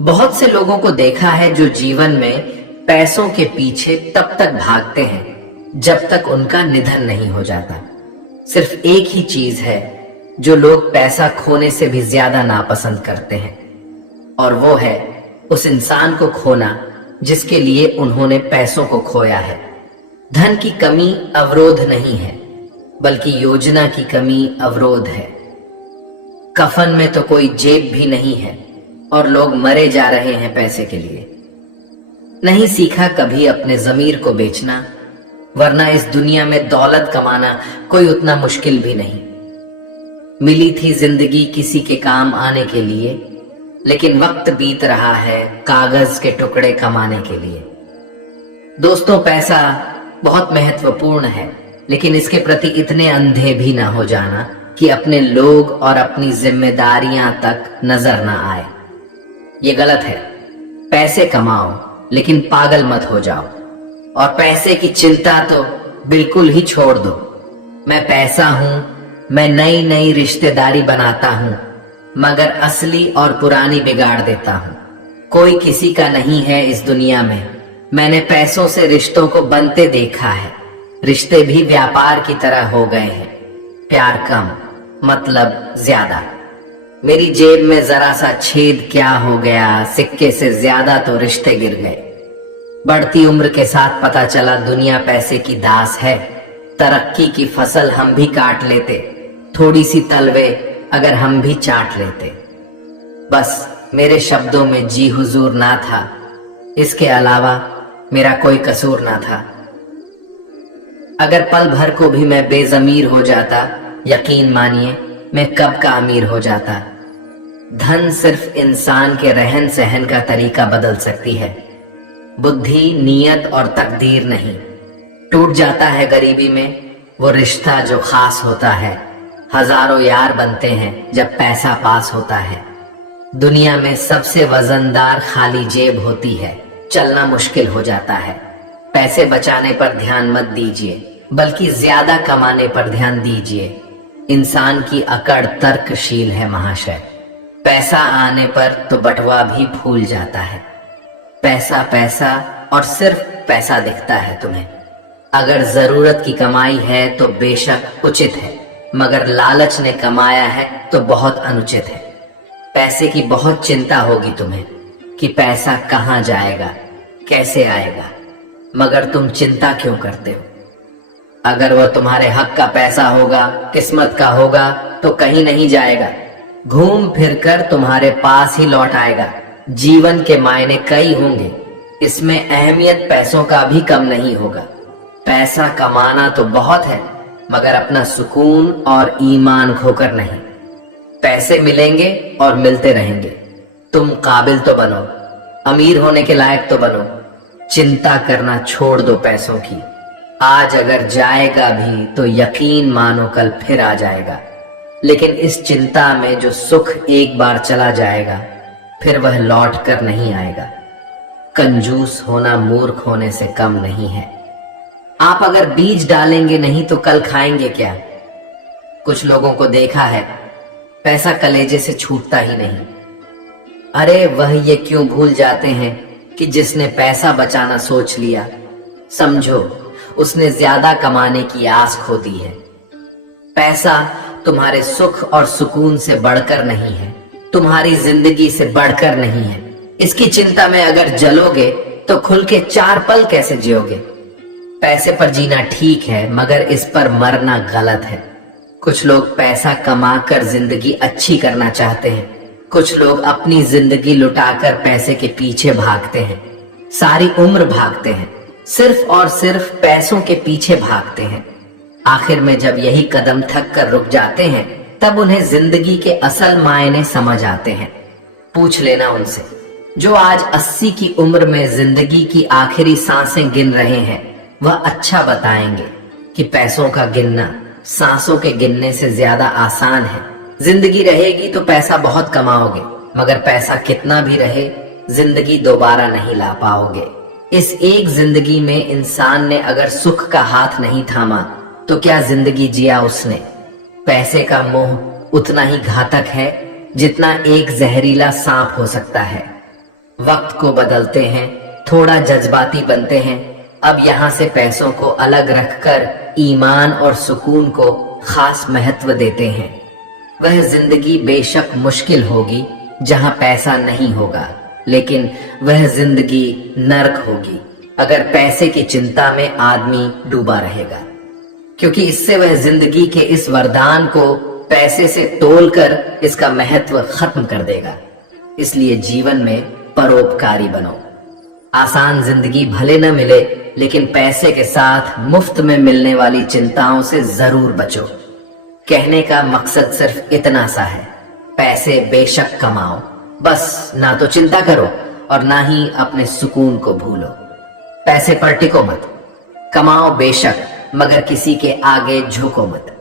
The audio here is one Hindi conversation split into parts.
बहुत से लोगों को देखा है जो जीवन में पैसों के पीछे तब तक भागते हैं जब तक उनका निधन नहीं हो जाता। सिर्फ एक ही चीज है जो लोग पैसा खोने से भी ज्यादा नापसंद करते हैं, और वो है उस इंसान को खोना जिसके लिए उन्होंने पैसों को खोया है। धन की कमी अवरोध नहीं है, बल्कि योजना की कमी अवरोध है। कफन में तो कोई जेब भी नहीं है और लोग मरे जा रहे हैं पैसे के लिए। नहीं सीखा कभी अपने जमीर को बेचना, वरना इस दुनिया में दौलत कमाना कोई उतना मुश्किल भी नहीं। मिली थी जिंदगी किसी के काम आने के लिए, लेकिन वक्त बीत रहा है कागज के टुकड़े कमाने के लिए। दोस्तों, पैसा बहुत महत्वपूर्ण है, लेकिन इसके प्रति इतने अंधे भी ना हो जाना कि अपने लोग और अपनी जिम्मेदारियां तक नजर ना आए। ये गलत है। पैसे कमाओ, लेकिन पागल मत हो जाओ, और पैसे की चिंता तो बिल्कुल ही छोड़ दो। मैं पैसा हूं, मैं नई नई रिश्तेदारी बनाता हूं, मगर असली और पुरानी बिगाड़ देता हूं। कोई किसी का नहीं है इस दुनिया में। मैंने पैसों से रिश्तों को बनते देखा है। रिश्ते भी व्यापार की तरह हो गए हैं। प्यार कम, मतलब ज्यादा। मेरी जेब में जरा सा छेद क्या हो गया, सिक्के से ज्यादा तो रिश्ते गिर गए। बढ़ती उम्र के साथ पता चला दुनिया पैसे की दास है। तरक्की की फसल हम भी काट लेते, थोड़ी सी तलवे अगर हम भी चाट लेते। बस मेरे शब्दों में जी हुजूर ना था, इसके अलावा मेरा कोई कसूर ना था। अगर पल भर को भी मैं बेजमीर हो जाता, यकीन मानिए मैं कब का अमीर हो जाता। धन सिर्फ इंसान के रहन सहन का तरीका बदल सकती है, बुद्धि, नीयत और तकदीर नहीं। टूट जाता है गरीबी में वो रिश्ता जो खास होता है। हजारों यार बनते हैं जब पैसा पास होता है। दुनिया में सबसे वजनदार खाली जेब होती है, चलना मुश्किल हो जाता है। पैसे बचाने पर ध्यान मत दीजिए, बल्कि ज्यादा कमाने पर ध्यान दीजिए। इंसान की अकड़ तर्कशील है महाशय। पैसा आने पर तो बटवा भी भूल जाता है। पैसा पैसा और सिर्फ पैसा दिखता है तुम्हें। अगर जरूरत की कमाई है तो बेशक उचित है, मगर लालच ने कमाया है तो बहुत अनुचित है। पैसे की बहुत चिंता होगी तुम्हें कि पैसा कहाँ जाएगा, कैसे आएगा, मगर तुम चिंता क्यों करते हो? अगर वह तुम्हारे हक का पैसा होगा, किस्मत का होगा, तो कहीं नहीं जाएगा, घूम फिर कर तुम्हारे पास ही लौट आएगा। जीवन के मायने कई होंगे, इसमें अहमियत पैसों का भी कम नहीं होगा। पैसा कमाना तो बहुत है, मगर अपना सुकून और ईमान खोकर नहीं। पैसे मिलेंगे और मिलते रहेंगे। तुम काबिल तो बनो, अमीर होने के लायक तो बनो। चिंता करना छोड़ दो पैसों की। आज अगर जाएगा भी तो यकीन मानो कल फिर आ जाएगा। लेकिन इस चिंता में जो सुख एक बार चला जाएगा, फिर वह लौट कर नहीं आएगा। कंजूस होना मूर्ख होने से कम नहीं है। आप अगर बीज डालेंगे नहीं तो कल खाएंगे क्या? कुछ लोगों को देखा है, पैसा कलेजे से छूटता ही नहीं। अरे वह ये क्यों भूल जाते हैं कि जिसने पैसा बचाना सोच लिया, समझो उसने ज्यादा कमाने की आस खो दी है। पैसा तुम्हारे सुख और सुकून से बढ़कर नहीं है, तुम्हारी जिंदगी से बढ़कर नहीं है। इसकी चिंता में अगर जलोगे तो खुल के 4 पल कैसे जियोगे? पैसे पर जीना ठीक है, मगर इस पर मरना गलत है। कुछ लोग पैसा कमाकर जिंदगी अच्छी करना चाहते हैं, कुछ लोग अपनी जिंदगी लुटाकर पैसे के पीछे भागते हैं। सारी उम्र भागते हैं, सिर्फ और सिर्फ पैसों के पीछे भागते हैं। आखिर में जब यही कदम थक कर रुक जाते हैं, तब उन्हें जिंदगी के असल मायने समझ आते हैं। पूछ लेना उनसे, जो आज 80 की उम्र में जिंदगी की आखिरी सांसें गिन रहे हैं, वह अच्छा बताएंगे कि पैसों का गिनना सांसों के गिनने से ज्यादा आसान है। जिंदगी रहेगी तो पैसा बहुत कमाओगे, मगर पैसा कितना भी रहे, जिंदगी दोबारा नहीं ला पाओगे। इस एक जिंदगी में इंसान ने अगर सुख का हाथ नहीं थामा, तो क्या जिंदगी जिया उसने? पैसे का मोह उतना ही घातक है जितना एक जहरीला सांप हो सकता है। वक्त को बदलते हैं, थोड़ा जज्बाती बनते हैं। अब यहाँ से पैसों को अलग रखकर ईमान और सुकून को खास महत्व देते हैं। वह जिंदगी बेशक मुश्किल होगी जहां पैसा नहीं होगा, लेकिन वह जिंदगी नर्क होगी अगर पैसे की चिंता में आदमी डूबा रहेगा, क्योंकि इससे वह जिंदगी के इस वरदान को पैसे से तोलकर इसका महत्व खत्म कर देगा। इसलिए जीवन में परोपकारी बनो। आसान जिंदगी भले न मिले, लेकिन पैसे के साथ मुफ्त में मिलने वाली चिंताओं से जरूर बचो। कहने का मकसद सिर्फ इतना सा है, पैसे बेशक कमाओ, बस ना तो चिंता करो और ना ही अपने सुकून को भूलो। पैसे पर टिको मत, कमाओ बेशक, मगर किसी के आगे झुको मत।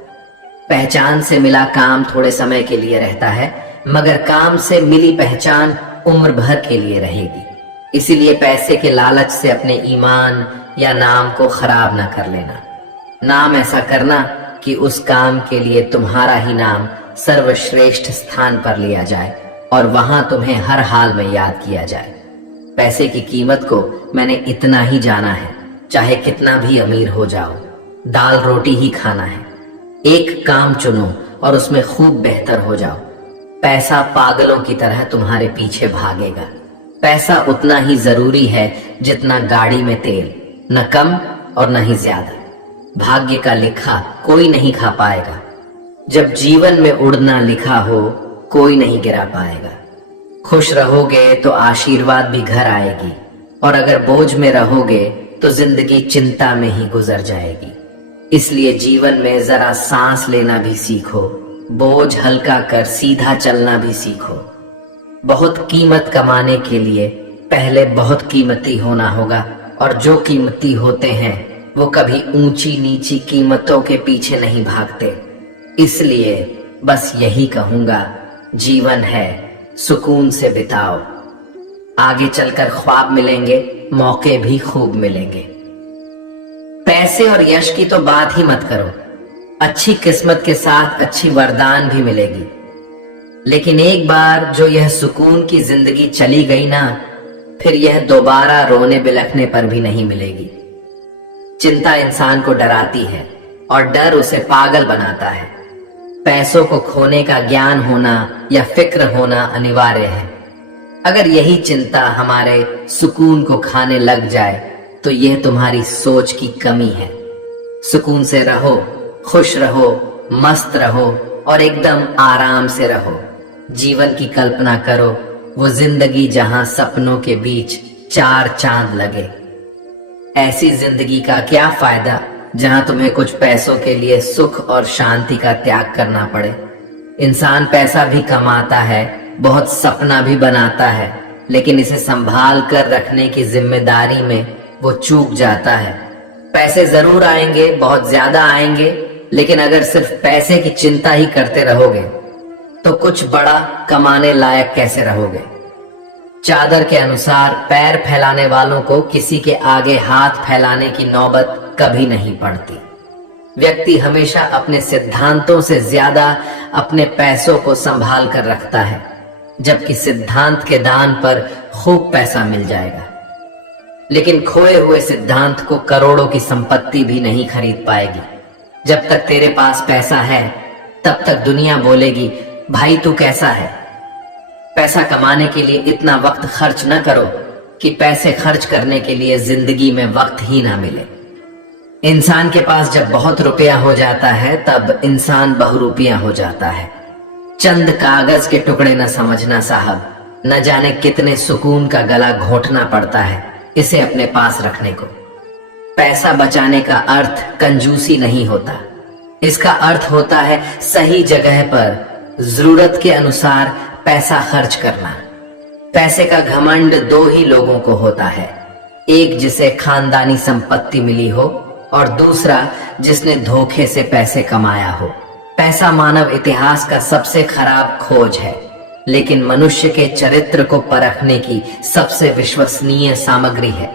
पहचान से मिला काम थोड़े समय के लिए रहता है, मगर काम से मिली पहचान उम्र भर के लिए रहेगी। इसीलिए पैसे के लालच से अपने ईमान या नाम को खराब ना कर लेना। नाम ऐसा करना कि उस काम के लिए तुम्हारा ही नाम सर्वश्रेष्ठ स्थान पर लिया जाए और वहां तुम्हें हर हाल में याद किया जाए। पैसे की कीमत को मैंने इतना ही जाना है, चाहे कितना भी अमीर हो जाओ, दाल रोटी ही खाना है। एक काम चुनो और उसमें खूब बेहतर हो जाओ। पैसा पागलों की तरह तुम्हारे पीछे भागेगा। पैसा उतना ही जरूरी है जितना गाड़ी में तेल, न कम और न ही ज्यादा। भाग्य का लिखा कोई नहीं खा पाएगा। जब जीवन में उड़ना लिखा हो, कोई नहीं गिरा पाएगा। खुश रहोगे तो आशीर्वाद भी घर आएगी, और अगर बोझ में रहोगे तो जिंदगी चिंता में ही गुजर जाएगी। इसलिए जीवन में जरा सांस लेना भी सीखो, बोझ हल्का कर सीधा चलना भी सीखो। बहुत कीमत कमाने के लिए पहले बहुत कीमती होना होगा, और जो कीमती होते हैं वो कभी ऊंची नीची कीमतों के पीछे नहीं भागते। इसलिए बस यही कहूंगा, जीवन है सुकून से बिताओ। आगे चलकर ख्वाब मिलेंगे, मौके भी खूब मिलेंगे। पैसे और यश की तो बात ही मत करो, अच्छी किस्मत के साथ अच्छी वरदान भी मिलेगी। लेकिन एक बार जो यह सुकून की जिंदगी चली गई ना, फिर यह दोबारा रोने बिलखने पर भी नहीं मिलेगी। चिंता इंसान को डराती है और डर उसे पागल बनाता है। पैसों को खोने का ज्ञान होना या फिक्र होना अनिवार्य है। अगर यही चिंता हमारे सुकून को खाने लग जाए तो यह तुम्हारी सोच की कमी है। सुकून से रहो, खुश रहो, मस्त रहो और एकदम आराम से रहो। जीवन की कल्पना करो, वो जिंदगी जहां सपनों के बीच 4 चांद लगे। ऐसी जिंदगी का क्या फायदा जहां तुम्हें कुछ पैसों के लिए सुख और शांति का त्याग करना पड़े। इंसान पैसा भी कमाता है, बहुत सपना भी बनाता है, लेकिन इसे संभाल कर रखने की जिम्मेदारी में वो चूक जाता है। पैसे जरूर आएंगे, बहुत ज्यादा आएंगे, लेकिन अगर सिर्फ पैसे की चिंता ही करते रहोगे तो कुछ बड़ा कमाने लायक कैसे रहोगे। चादर के अनुसार पैर फैलाने वालों को किसी के आगे हाथ फैलाने की नौबत कभी नहीं पड़ती। व्यक्ति हमेशा अपने सिद्धांतों से ज्यादा अपने पैसों को संभाल कर रखता है, जबकि सिद्धांत के दान पर खूब पैसा मिल जाएगा। लेकिन खोए हुए सिद्धांत को करोड़ों की संपत्ति भी नहीं खरीद पाएगी। जब तक तेरे पास पैसा है तब तक दुनिया बोलेगी, भाई तू कैसा है। पैसा कमाने के लिए इतना वक्त खर्च न करो कि पैसे खर्च करने के लिए जिंदगी में वक्त ही ना मिले। इंसान के पास जब बहुत रुपया हो जाता है तब इंसान बहुरूपिया हो जाता है। चंद कागज के टुकड़े न समझना साहब, न जाने कितने सुकून का गला घोटना पड़ता है इसे अपने पास रखने को। पैसा बचाने का अर्थ कंजूसी नहीं होता, इसका अर्थ होता है सही जगह पर जरूरत के अनुसार पैसा खर्च करना। पैसे का घमंड 2 ही लोगों को होता है, एक जिसे खानदानी संपत्ति मिली हो और दूसरा जिसने धोखे से पैसे कमाया हो। पैसा मानव इतिहास का सबसे खराब खोज है, लेकिन मनुष्य के चरित्र को परखने की सबसे विश्वसनीय सामग्री है।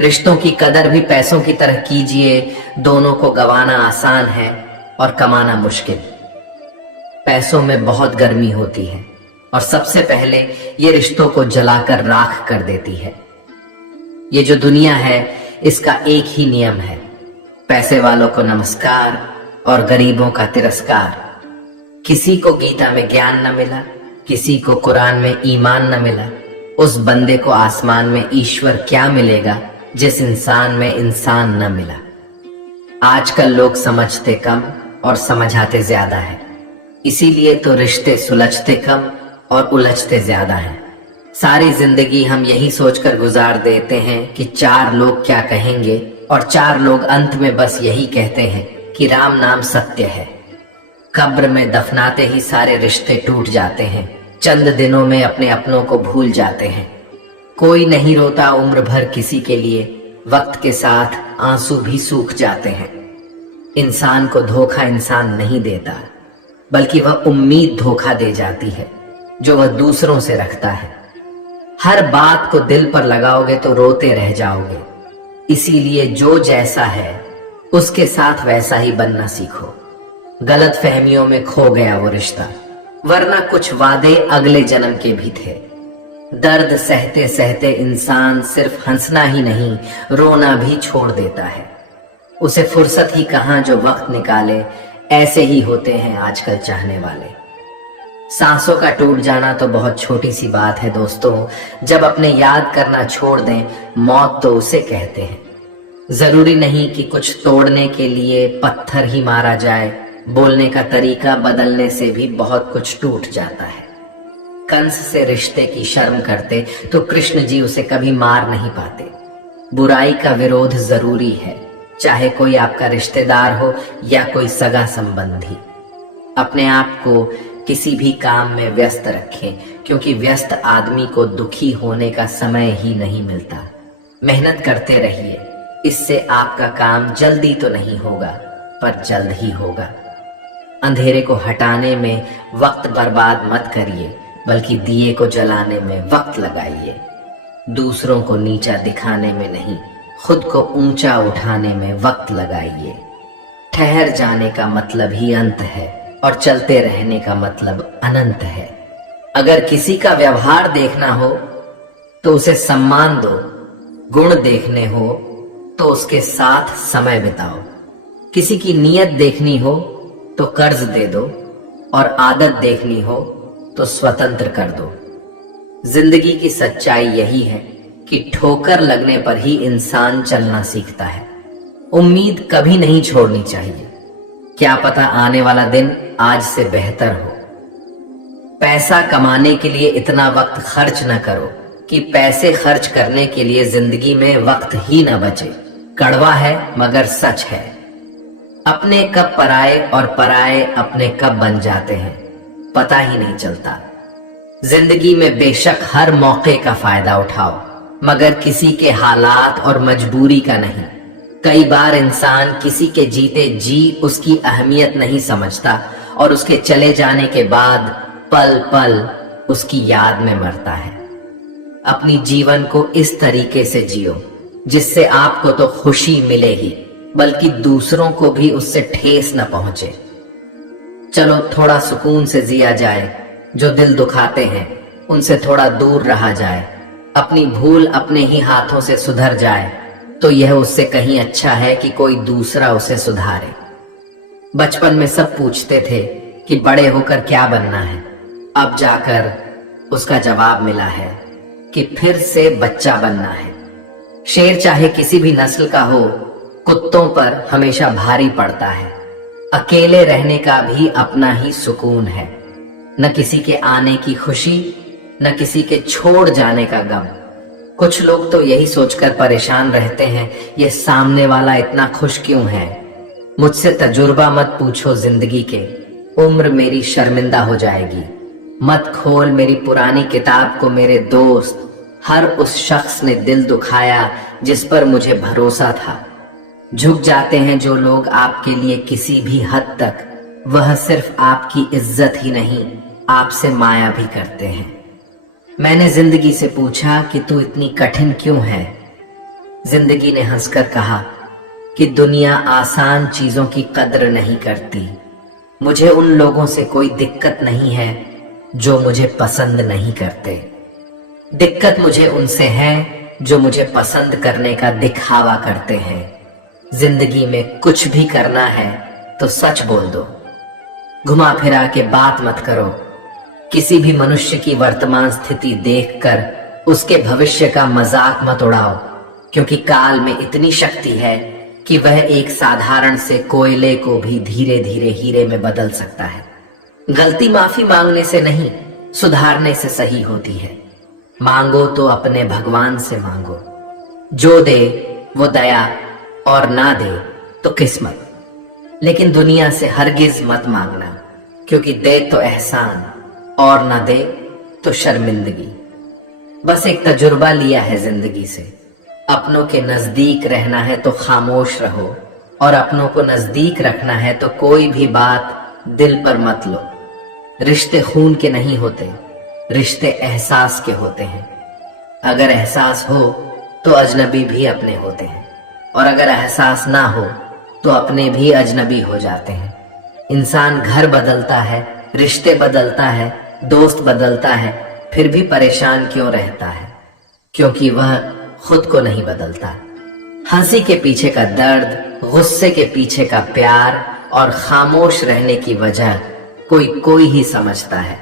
रिश्तों की कदर भी पैसों की तरह कीजिए, दोनों को गंवाना आसान है और कमाना मुश्किल। पैसों में बहुत गर्मी होती है, और सबसे पहले ये रिश्तों को जलाकर राख कर देती है। ये जो दुनिया है इसका एक ही नियम है, पैसे वालों को नमस्कार और गरीबों का तिरस्कार। किसी को गीता में ज्ञान न मिला, किसी को कुरान में ईमान न मिला, उस बंदे को आसमान में ईश्वर क्या मिलेगा जिस इंसान में इंसान न मिला। आजकल लोग समझते कम और समझाते ज्यादा है, इसीलिए तो रिश्ते सुलझते कम और उलझते ज्यादा हैं। सारी जिंदगी हम यही सोचकर गुजार देते हैं कि 4 लोग क्या कहेंगे, और 4 लोग अंत में बस यही कहते हैं कि राम नाम सत्य है। कब्र में दफनाते ही सारे रिश्ते टूट जाते हैं, चंद दिनों में अपने अपनों को भूल जाते हैं। कोई नहीं रोता उम्र भर किसी के लिए, वक्त के साथ आंसू भी सूख जाते हैं। इंसान को धोखा इंसान नहीं देता, बल्कि वह उम्मीद धोखा दे जाती है जो वह दूसरों से रखता है। हर बात को दिल पर लगाओगे तो रोते रह जाओगे, इसीलिए जो जैसा है उसके साथ वैसा ही बनना सीखो। गलत फहमियों में खो गया वो रिश्ता, वरना कुछ वादे अगले जन्म के भी थे। दर्द सहते सहते इंसान सिर्फ हंसना ही नहीं, रोना भी छोड़ देता है। उसे फुर्सत ही कहां जो वक्त निकाले, ऐसे ही होते हैं आजकल चाहने वाले। सांसों का टूट जाना तो बहुत छोटी सी बात है दोस्तों, जब अपने याद करना छोड़ दें, मौत तो उसे कहते हैं। जरूरी नहीं कि कुछ तोड़ने के लिए पत्थर ही मारा जाए, बोलने का तरीका बदलने से भी बहुत कुछ टूट जाता है। कंस से रिश्ते की शर्म करते तो कृष्ण जी उसे कभी मार नहीं पाते। बुराई का विरोध जरूरी है, चाहे कोई आपका रिश्तेदार हो या कोई सगा संबंधी। अपने आप को किसी भी काम में व्यस्त रखें, क्योंकि व्यस्त आदमी को दुखी होने का समय ही नहीं मिलता। मेहनत करते रहिए, इससे आपका काम जल्दी तो नहीं होगा, पर जल्द ही होगा। अंधेरे को हटाने में वक्त बर्बाद मत करिए, बल्कि दिए को जलाने में वक्त लगाइए। दूसरों को नीचा दिखाने में नहीं, खुद को ऊंचा उठाने में वक्त लगाइए। ठहर जाने का मतलब ही अंत है, और चलते रहने का मतलब अनंत है। अगर किसी का व्यवहार देखना हो तो उसे सम्मान दो, गुण देखने हो तो उसके साथ समय बिताओ। किसी की नीयत देखनी हो तो कर्ज दे दो, और आदत देखनी हो तो स्वतंत्र कर दो। जिंदगी की सच्चाई यही है कि ठोकर लगने पर ही इंसान चलना सीखता है। उम्मीद कभी नहीं छोड़नी चाहिए, क्या पता आने वाला दिन आज से बेहतर हो। पैसा कमाने के लिए इतना वक्त खर्च न करो कि पैसे खर्च करने के लिए जिंदगी में वक्त ही न बचे। कड़वा है मगर सच है। अपने कब पराए और पराए अपने कब बन जाते हैं, पता ही नहीं चलता। जिंदगी में बेशक हर मौके का फायदा उठाओ, मगर किसी के हालात और मजबूरी का नहीं। कई बार इंसान किसी के जीते जी उसकी अहमियत नहीं समझता, और उसके चले जाने के बाद पल पल उसकी याद में मरता है। अपनी जीवन को इस तरीके से जियो जिससे आपको तो खुशी मिले ही, बल्कि दूसरों को भी उससे ठेस न पहुंचे। चलो थोड़ा सुकून से जिया जाए, जो दिल दुखाते हैं उनसे थोड़ा दूर रहा जाए। अपनी भूल अपने ही हाथों से सुधर जाए तो यह उससे कहीं अच्छा है कि कोई दूसरा उसे सुधारे। बचपन में सब पूछते थे कि बड़े होकर क्या बनना है, अब जाकर उसका जवाब मिला है कि फिर से बच्चा बनना है। शेर चाहे किसी भी नस्ल का हो, कुत्तों पर हमेशा भारी पड़ता है। अकेले रहने का भी अपना ही सुकून है, न किसी के आने की खुशी, न किसी के छोड़ जाने का गम। कुछ लोग तो यही सोचकर परेशान रहते हैं, ये सामने वाला इतना खुश क्यों है। मुझसे तजुर्बा मत पूछो जिंदगी के, उम्र मेरी शर्मिंदा हो जाएगी। मत खोल मेरी पुरानी किताब को मेरे दोस्त, हर उस शख्स ने दिल दुखाया जिस पर मुझे भरोसा था। झुक जाते हैं जो लोग आपके लिए किसी भी हद तक, वह सिर्फ आपकी इज्जत ही नहीं आपसे माया भी करते हैं। मैंने जिंदगी से पूछा कि तू इतनी कठिन क्यों है। जिंदगी ने हंसकर कहा कि दुनिया आसान चीजों की कद्र नहीं करती। मुझे उन लोगों से कोई दिक्कत नहीं है जो मुझे पसंद नहीं करते। दिक्कत मुझे उनसे है जो मुझे पसंद करने का दिखावा करते हैं। जिंदगी में कुछ भी करना है तो सच बोल दो, घुमा फिरा के बात मत करो। किसी भी मनुष्य की वर्तमान स्थिति देखकर उसके भविष्य का मजाक मत उड़ाओ, क्योंकि काल में इतनी शक्ति है कि वह एक साधारण से कोयले को भी धीरे धीरे हीरे में बदल सकता है। गलती माफी मांगने से नहीं, सुधारने से सही होती है। मांगो तो अपने भगवान से मांगो, जो दे वो दया और ना दे तो किस्मत। लेकिन दुनिया से हरगिज मत मांगना, क्योंकि दे तो एहसान और ना दे तो शर्मिंदगी। बस एक तजुर्बा लिया है जिंदगी से, अपनों के नजदीक रहना है तो खामोश रहो, और अपनों को नजदीक रखना है तो कोई भी बात दिल पर मत लो। रिश्ते खून के नहीं होते, रिश्ते एहसास के होते हैं। अगर एहसास हो तो अजनबी भी अपने होते हैं, और अगर एहसास ना हो तो अपने भी अजनबी हो जाते हैं। इंसान घर बदलता है, रिश्ते बदलता है, दोस्त बदलता है, फिर भी परेशान क्यों रहता है? क्योंकि वह खुद को नहीं बदलता। हंसी के पीछे का दर्द, गुस्से के पीछे का प्यार और खामोश रहने की वजह कोई ही समझता है।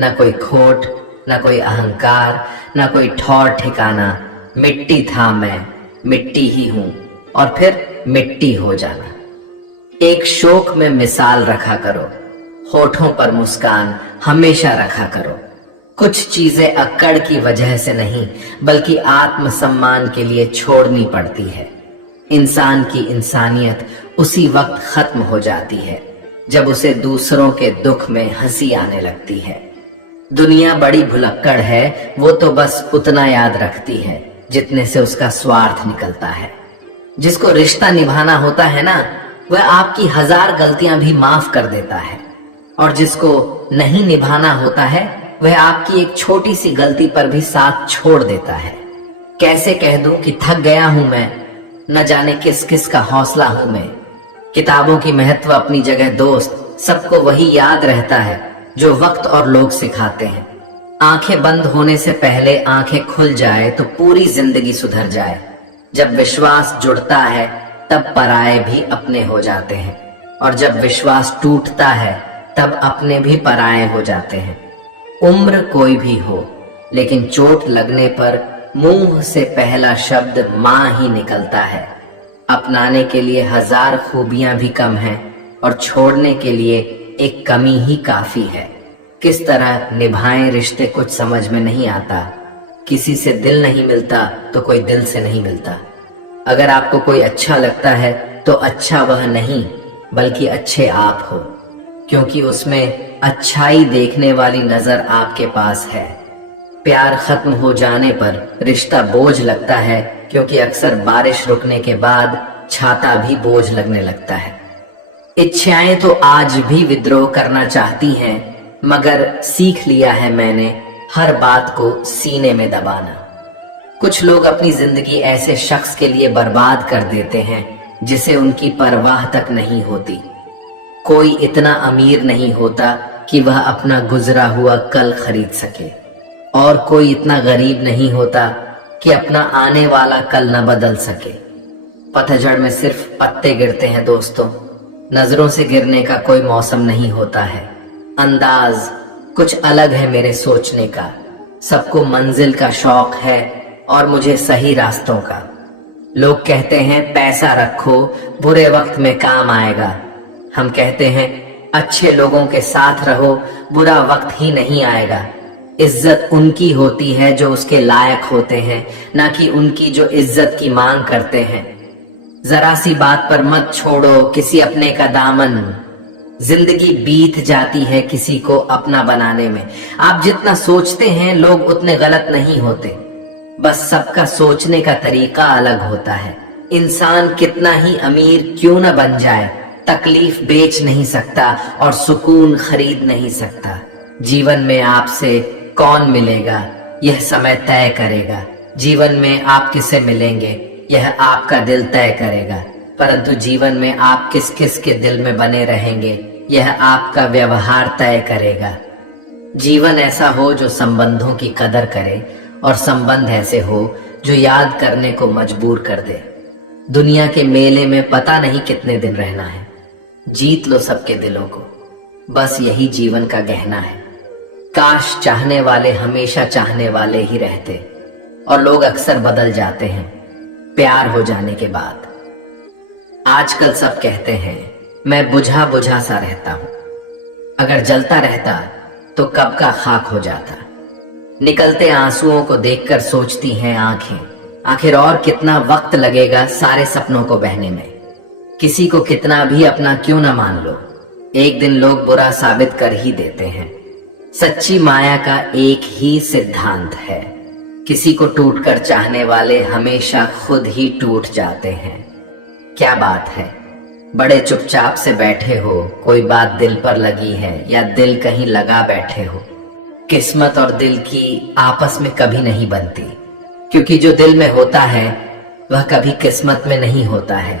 ना कोई खोट, ना कोई अहंकार, ना कोई ठौर ठिकाना। मिट्टी था मैं, मिट्टी ही हूं, और फिर मिट्टी हो जाना। एक शोक में मिसाल रखा करो, होठों पर मुस्कान हमेशा रखा करो। कुछ चीजें अक्कड़ की वजह से नहीं, बल्कि आत्मसम्मान के लिए छोड़नी पड़ती है। इंसान की इंसानियत उसी वक्त खत्म हो जाती है जब उसे दूसरों के दुख में हंसी आने लगती है। दुनिया बड़ी भुलक्कड़ है, वो तो बस उतना याद रखती है जितने से उसका स्वार्थ निकलता है। जिसको रिश्ता निभाना होता है ना, वह आपकी 1000 गलतियां भी माफ कर देता है, और जिसको नहीं निभाना होता है वह आपकी एक छोटी सी गलती पर भी साथ छोड़ देता है। कैसे कह दूं कि थक गया हूं मैं, न जाने किस किस का हौसला हूं मैं। किताबों की महत्व अपनी जगह दोस्त, सबको वही याद रहता है जो वक्त और लोग सिखाते हैं। आंखें बंद होने से पहले आंखें खुल जाए तो पूरी जिंदगी सुधर जाए। जब विश्वास जुड़ता है तब पराये भी अपने हो जाते हैं, और जब विश्वास टूटता है तब अपने भी पराये हो जाते हैं। उम्र कोई भी हो, लेकिन चोट लगने पर मुंह से पहला शब्द मां ही निकलता है। अपनाने के लिए 1000 खूबियां भी कम हैं, और छोड़ने के लिए एक कमी ही काफी है। किस तरह निभाएं रिश्ते कुछ समझ में नहीं आता। किसी से दिल नहीं मिलता तो कोई दिल से नहीं मिलता। अगर आपको कोई अच्छा लगता है तो अच्छा वह नहीं, बल्कि अच्छे आप हो, क्योंकि उसमें अच्छाई देखने वाली नजर आपके पास है। प्यार खत्म हो जाने पर रिश्ता बोझ लगता है, क्योंकि अक्सर बारिश रुकने के बाद छाता भी बोझ लगने लगता है। इच्छाएं तो आज भी विद्रोह करना चाहती हैं, मगर सीख लिया है मैंने हर बात को सीने में दबाना। कुछ लोग अपनी जिंदगी ऐसे शख्स के लिए बर्बाद कर देते हैं जिसे उनकी परवाह तक नहीं होती। कोई इतना अमीर नहीं होता कि वह अपना गुजरा हुआ कल खरीद सके, और कोई इतना गरीब नहीं होता कि अपना आने वाला कल न बदल सके। पतझड़ में सिर्फ पत्ते गिरते हैं दोस्तों, नजरों से गिरने का कोई मौसम नहीं होता है। अंदाज कुछ अलग है मेरे सोचने का। सबको मंजिल का शौक है और मुझे सही रास्तों का। लोग कहते हैं पैसा रखो, बुरे वक्त में काम आएगा। हम कहते हैं अच्छे लोगों के साथ रहो, बुरा वक्त ही नहीं आएगा। इज्जत उनकी होती है जो उसके लायक होते हैं, ना कि उनकी जो इज्जत की मांग करते हैं। जरा सी बात पर मत छोड़ो किसी अपने का दामन। जिंदगी बीत जाती है किसी को अपना बनाने में। आप जितना सोचते हैं लोग उतने गलत नहीं होते, बस सबका सोचने का तरीका अलग होता है। इंसान कितना ही अमीर क्यों न बन जाए, तकलीफ बेच नहीं सकता और सुकून खरीद नहीं सकता। जीवन में आपसे कौन मिलेगा यह समय तय करेगा। जीवन में आप किसे मिलेंगे यह आपका दिल तय करेगा, परंतु जीवन में आप किस किस के दिल में बने रहेंगे यह आपका व्यवहार तय करेगा। जीवन ऐसा हो जो संबंधों की कदर करे और संबंध ऐसे हो जो याद करने को मजबूर कर दे। दुनिया के मेले में पता नहीं कितने दिन रहना है, जीत लो सबके दिलों को, बस यही जीवन का गहना है। काश चाहने वाले हमेशा चाहने वाले ही रहते और लोग अक्सर बदल जाते हैं प्यार हो जाने के बाद। आजकल सब कहते हैं मैं बुझा बुझा सा रहता हूं, अगर जलता रहता तो कब का खाक हो जाता। निकलते आंसुओं को देखकर सोचती हैं आंखें, आखिर और कितना वक्त लगेगा सारे सपनों को बहने में। किसी को कितना भी अपना क्यों ना मान लो, एक दिन लोग बुरा साबित कर ही देते हैं। सच्ची माया का एक ही सिद्धांत है, किसी को टूटकर चाहने वाले हमेशा खुद ही टूट जाते हैं। क्या बात है, बड़े चुपचाप से बैठे हो, कोई बात दिल पर लगी है या दिल कहीं लगा बैठे हो। किस्मत और दिल की आपस में कभी नहीं बनती, क्योंकि जो दिल में होता है वह कभी किस्मत में नहीं होता है।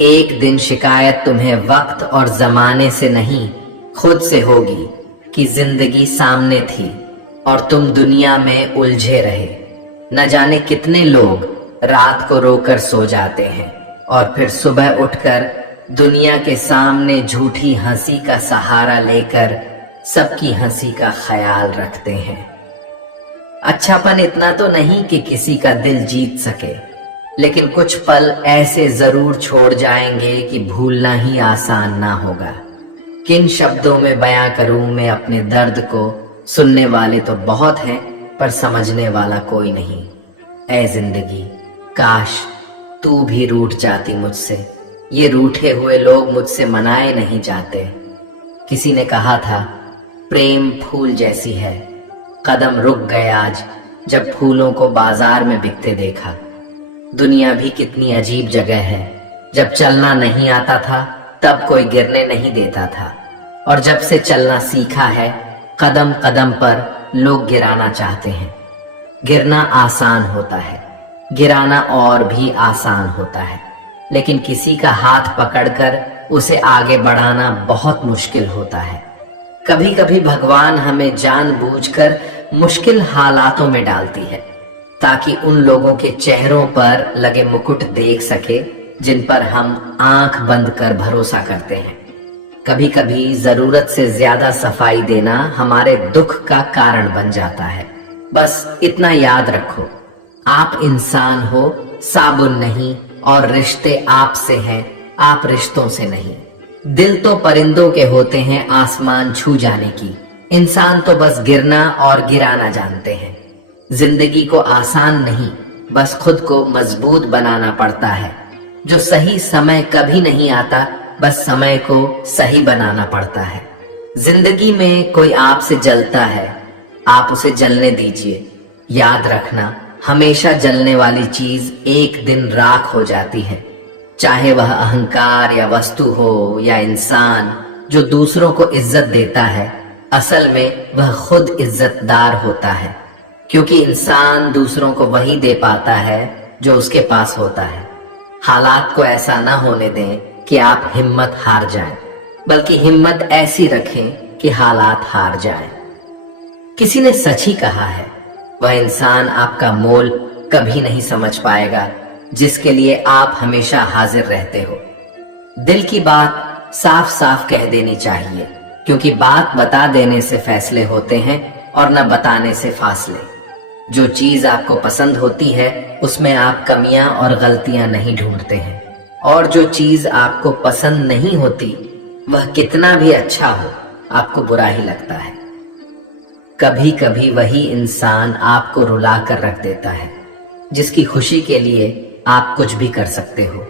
एक दिन शिकायत तुम्हें वक्त और जमाने से नहीं खुद से होगी कि जिंदगी सामने थी और तुम दुनिया में उलझे रहे। न जाने कितने लोग रात को रोकर सो जाते हैं और फिर सुबह उठकर दुनिया के सामने झूठी हंसी का सहारा लेकर सबकी हंसी का ख्याल रखते हैं। अच्छापन इतना तो नहीं कि किसी का दिल जीत सके, लेकिन कुछ पल ऐसे जरूर छोड़ जाएंगे कि भूलना ही आसान ना होगा। किन शब्दों में बयां करूं मैं अपने दर्द को, सुनने वाले तो बहुत हैं पर समझने वाला कोई नहीं। ऐ जिंदगी, काश तू भी रूठ जाती मुझसे, ये रूठे हुए लोग मुझसे मनाए नहीं जाते। किसी ने कहा था प्रेम फूल जैसी है, कदम रुक गए आज जब फूलों को बाजार में बिकते देखा। दुनिया भी कितनी अजीब जगह है, जब चलना नहीं आता था तब कोई गिरने नहीं देता था, और जब से चलना सीखा है कदम कदम पर लोग गिराना चाहते हैं। गिरना आसान होता है, गिराना और भी आसान होता है, लेकिन किसी का हाथ पकड़कर उसे आगे बढ़ाना बहुत मुश्किल होता है। कभी कभी भगवान हमें जानबूझकर मुश्किल हालातों में डालती है ताकि उन लोगों के चेहरों पर लगे मुकुट देख सके जिन पर हम आंख बंद कर भरोसा करते हैं। कभी कभी जरूरत से ज्यादा सफाई देना हमारे दुख का कारण बन जाता है। बस इतना याद रखो, आप इंसान हो, साबुन नहीं, और रिश्ते आपसे हैं, आप रिश्तों से नहीं। दिल तो परिंदों के होते हैं आसमान छू जाने की, इंसान तो बस गिरना और गिराना जानते हैं। जिंदगी को आसान नहीं, बस खुद को मजबूत बनाना पड़ता है। जो सही समय कभी नहीं आता, बस समय को सही बनाना पड़ता है। जिंदगी में कोई आपसे जलता है, आप उसे जलने दीजिए। याद रखना, हमेशा जलने वाली चीज एक दिन राख हो जाती है, चाहे वह अहंकार या वस्तु हो या इंसान। जो दूसरों को इज्जत देता है असल में वह खुद इज्जतदार होता है, क्योंकि इंसान दूसरों को वही दे पाता है जो उसके पास होता है। हालात को ऐसा ना होने दें कि आप हिम्मत हार जाएं, बल्कि हिम्मत ऐसी रखें कि हालात हार जाएं। किसी ने सच ही कहा है, वह इंसान आपका मोल कभी नहीं समझ पाएगा जिसके लिए आप हमेशा हाजिर रहते हो। दिल की बात साफ साफ कह देनी चाहिए, क्योंकि बात बता देने से फैसले होते हैं और न बताने से फासले। जो चीज आपको पसंद होती है उसमें आप कमियां और गलतियां नहीं ढूंढते हैं, और जो चीज आपको पसंद नहीं होती वह कितना भी अच्छा हो आपको बुरा ही लगता है। कभी कभी वही इंसान आपको रुला कर रख देता है जिसकी खुशी के लिए आप कुछ भी कर सकते हो।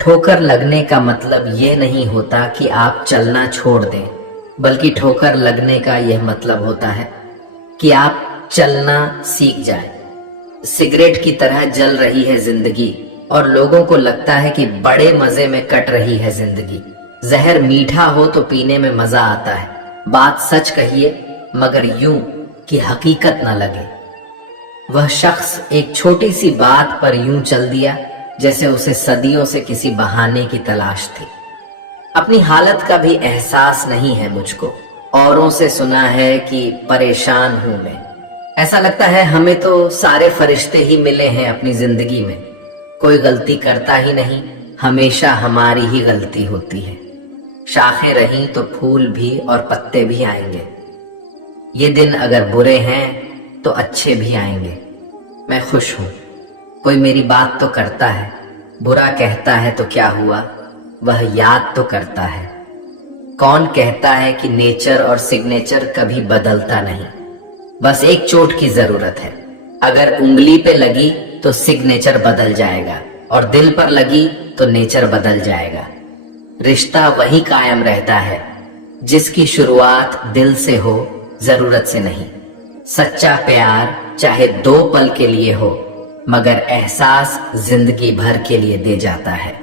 ठोकर लगने का मतलब यह नहीं होता कि आप चलना छोड़ दें, बल्कि ठोकर लगने का यह मतलब होता है कि आप चलना सीख जाएं। सिगरेट की तरह जल रही है जिंदगी और लोगों को लगता है कि बड़े मजे में कट रही है जिंदगी। जहर मीठा हो तो पीने में मजा आता है। बात सच कहिए मगर यूं कि हकीकत न लगे। वह शख्स एक छोटी सी बात पर यूं चल दिया जैसे उसे सदियों से किसी बहाने की तलाश थी। अपनी हालत का भी एहसास नहीं है मुझको औरों से सुना है कि परेशान हूं मैं। ऐसा लगता है हमें तो सारे फरिश्ते ही मिले हैं अपनी जिंदगी में। कोई गलती करता ही नहीं, हमेशा हमारी ही गलती होती है। शाखें रहीं तो फूल भी और पत्ते भी आएंगे। ये दिन अगर बुरे हैं तो अच्छे भी आएंगे। मैं खुश हूं, कोई मेरी बात तो करता है। बुरा कहता है तो क्या हुआ, वह याद तो करता है। कौन कहता है कि नेचर और सिग्नेचर कभी बदलता नहीं। बस एक चोट की जरूरत है। अगर उंगली पे लगी तो सिग्नेचर बदल जाएगा, और दिल पर लगी तो नेचर बदल जाएगा। रिश्ता वही कायम रहता है जिसकी शुरुआत दिल से हो, जरूरत से नहीं। सच्चा प्यार चाहे 2 पल के लिए हो, मगर एहसास जिंदगी भर के लिए दे जाता है।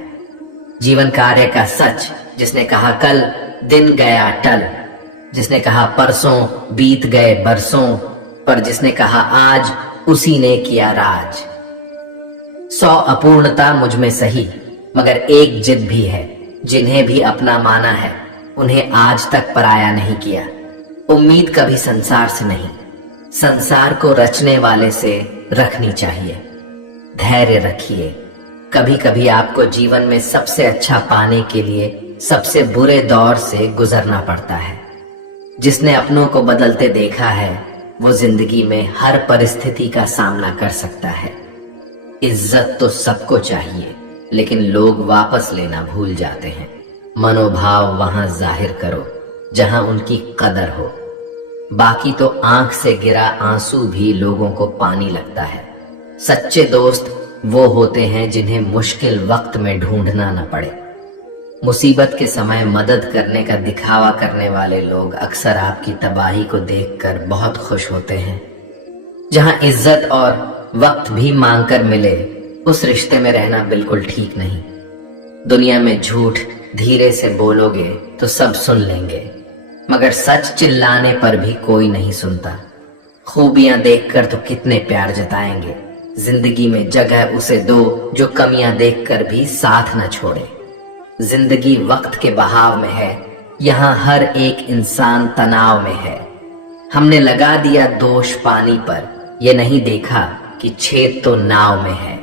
जीवन कार्य का सच, जिसने कहा कल दिन गया टल, जिसने कहा परसों बीत गए बरसों, पर जिसने कहा आज उसी ने किया राज। 100 अपूर्णता मुझ में सही, मगर एक जिद भी है। जिन्हें भी अपना माना है उन्हें आज तक पराया नहीं किया। उम्मीद कभी संसार से नहीं, संसार को रचने वाले से रखनी चाहिए। धैर्य रखिए। कभी कभी आपको जीवन में सबसे अच्छा पाने के लिए सबसे बुरे दौर से गुजरना पड़ता है। जिसने अपनों को बदलते देखा है वो जिंदगी में हर परिस्थिति का सामना कर सकता है। इज्जत तो सबको चाहिए, लेकिन लोग वापस लेना भूल जाते हैं। मनोभाव वहां जाहिर करो जहां उनकी कदर हो। बाकी तो आंख से गिरा आंसू भी लोगों को पानी लगता है। सच्चे दोस्त वो होते हैं जिन्हें मुश्किल वक्त में ढूंढना न पड़े। मुसीबत के समय मदद करने का दिखावा करने वाले लोग अक्सर आपकी तबाही को देखकर बहुत खुश होते हैं। जहां इज्जत और वक्त भी मांग कर मिले, उस रिश्ते में रहना बिल्कुल ठीक नहीं। दुनिया में झूठ धीरे से बोलोगे तो सब सुन लेंगे, मगर सच चिल्लाने पर भी कोई नहीं सुनता। खूबियां देखकर तो कितने प्यार जताएंगे। जिंदगी में जगह उसे दो जो कमियां देखकर भी साथ न छोड़े। जिंदगी वक्त के बहाव में है, यहाँ हर एक इंसान तनाव में है। हमने लगा दिया दोष पानी पर, ये नहीं देखा कि छेद तो नाव में है।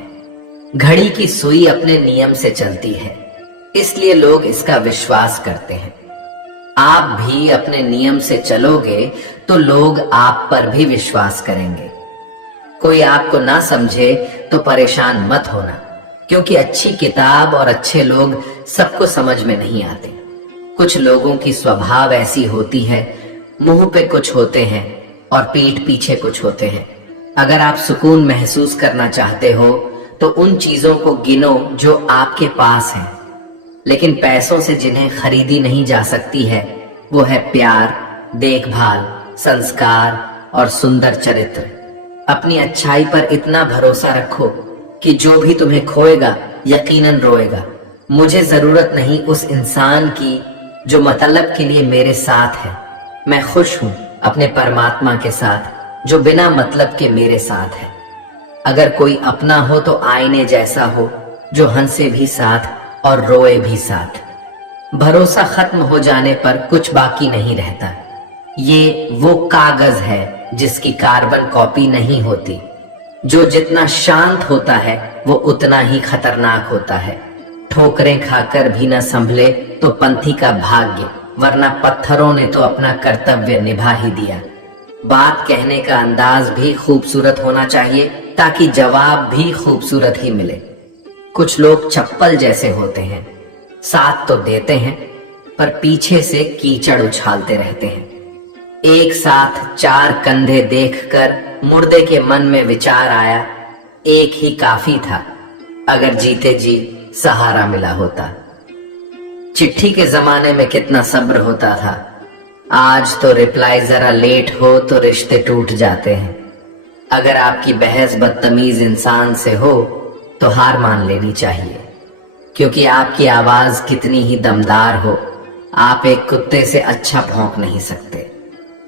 घड़ी की सुई अपने नियम से चलती है, इसलिए लोग इसका विश्वास करते हैं। आप भी अपने नियम से चलोगे तो लोग आप पर भी विश्वास करेंगे। कोई आपको ना समझे तो परेशान मत होना, क्योंकि अच्छी किताब और अच्छे लोग सबको समझ में नहीं आते। कुछ लोगों की स्वभाव ऐसी होती है, मुंह पे कुछ होते हैं और पीठ पीछे कुछ होते हैं। अगर आप सुकून महसूस करना चाहते हो तो उन चीजों को गिनो जो आपके पास हैं, लेकिन पैसों से जिन्हें खरीदी नहीं जा सकती है वो है प्यार, देखभाल, संस्कार और सुंदर चरित्र। अपनी अच्छाई पर इतना भरोसा रखो कि जो भी तुम्हें खोएगा यकीनन रोएगा। मुझे जरूरत नहीं उस इंसान की जो मतलब के लिए मेरे साथ है। मैं खुश हूं अपने परमात्मा के साथ जो बिना मतलब के मेरे साथ है। अगर कोई अपना हो तो आईने जैसा हो, जो हंसे भी साथ और रोए भी साथ। भरोसा खत्म हो जाने पर कुछ बाकी नहीं रहता। ये वो कागज है जिसकी कार्बन कॉपी नहीं होती। जो जितना शांत होता है वो उतना ही खतरनाक होता है। ठोकरें खाकर भी न संभले तो पंथी का भाग्य, वरना पत्थरों ने तो अपना कर्तव्य निभा ही दिया। बात कहने का अंदाज भी खूबसूरत होना चाहिए ताकि जवाब भी खूबसूरत ही मिले। कुछ लोग चप्पल जैसे होते हैं, साथ तो देते हैं पर पीछे से कीचड़ उछालते रहते हैं। एक साथ 4 कंधे देखकर मुर्दे के मन में विचार आया, एक ही काफी था अगर जीते जी सहारा मिला होता। चिट्ठी के जमाने में कितना सब्र होता था, आज तो रिप्लाई जरा लेट हो तो रिश्ते टूट जाते हैं। अगर आपकी बहस बदतमीज इंसान से हो तो हार मान लेनी चाहिए, क्योंकि आपकी आवाज कितनी ही दमदार हो, आप एक कुत्ते से अच्छा भौंक नहीं सकते।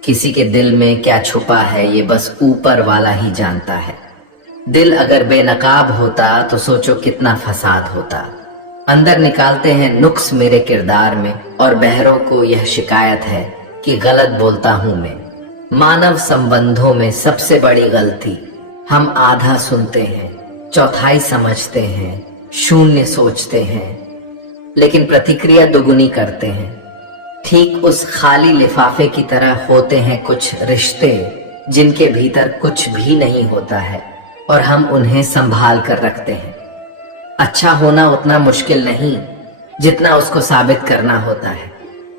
किसी के दिल में क्या छुपा है ये बस ऊपर वाला ही जानता है। दिल अगर बेनकाब होता तो सोचो कितना फसाद होता। अंदर निकालते हैं नुक्स मेरे किरदार में, और बहरों को यह शिकायत है कि गलत बोलता हूं मैं। मानव संबंधों में सबसे बड़ी गलती, हम आधा सुनते हैं, चौथाई समझते हैं, शून्य सोचते हैं, लेकिन प्रतिक्रिया दुगुनी करते हैं। ठीक उस खाली लिफाफे की तरह होते हैं कुछ रिश्ते जिनके भीतर कुछ भी नहीं होता है और हम उन्हें संभाल कर रखते हैं। अच्छा होना उतना मुश्किल नहीं जितना उसको साबित करना होता है।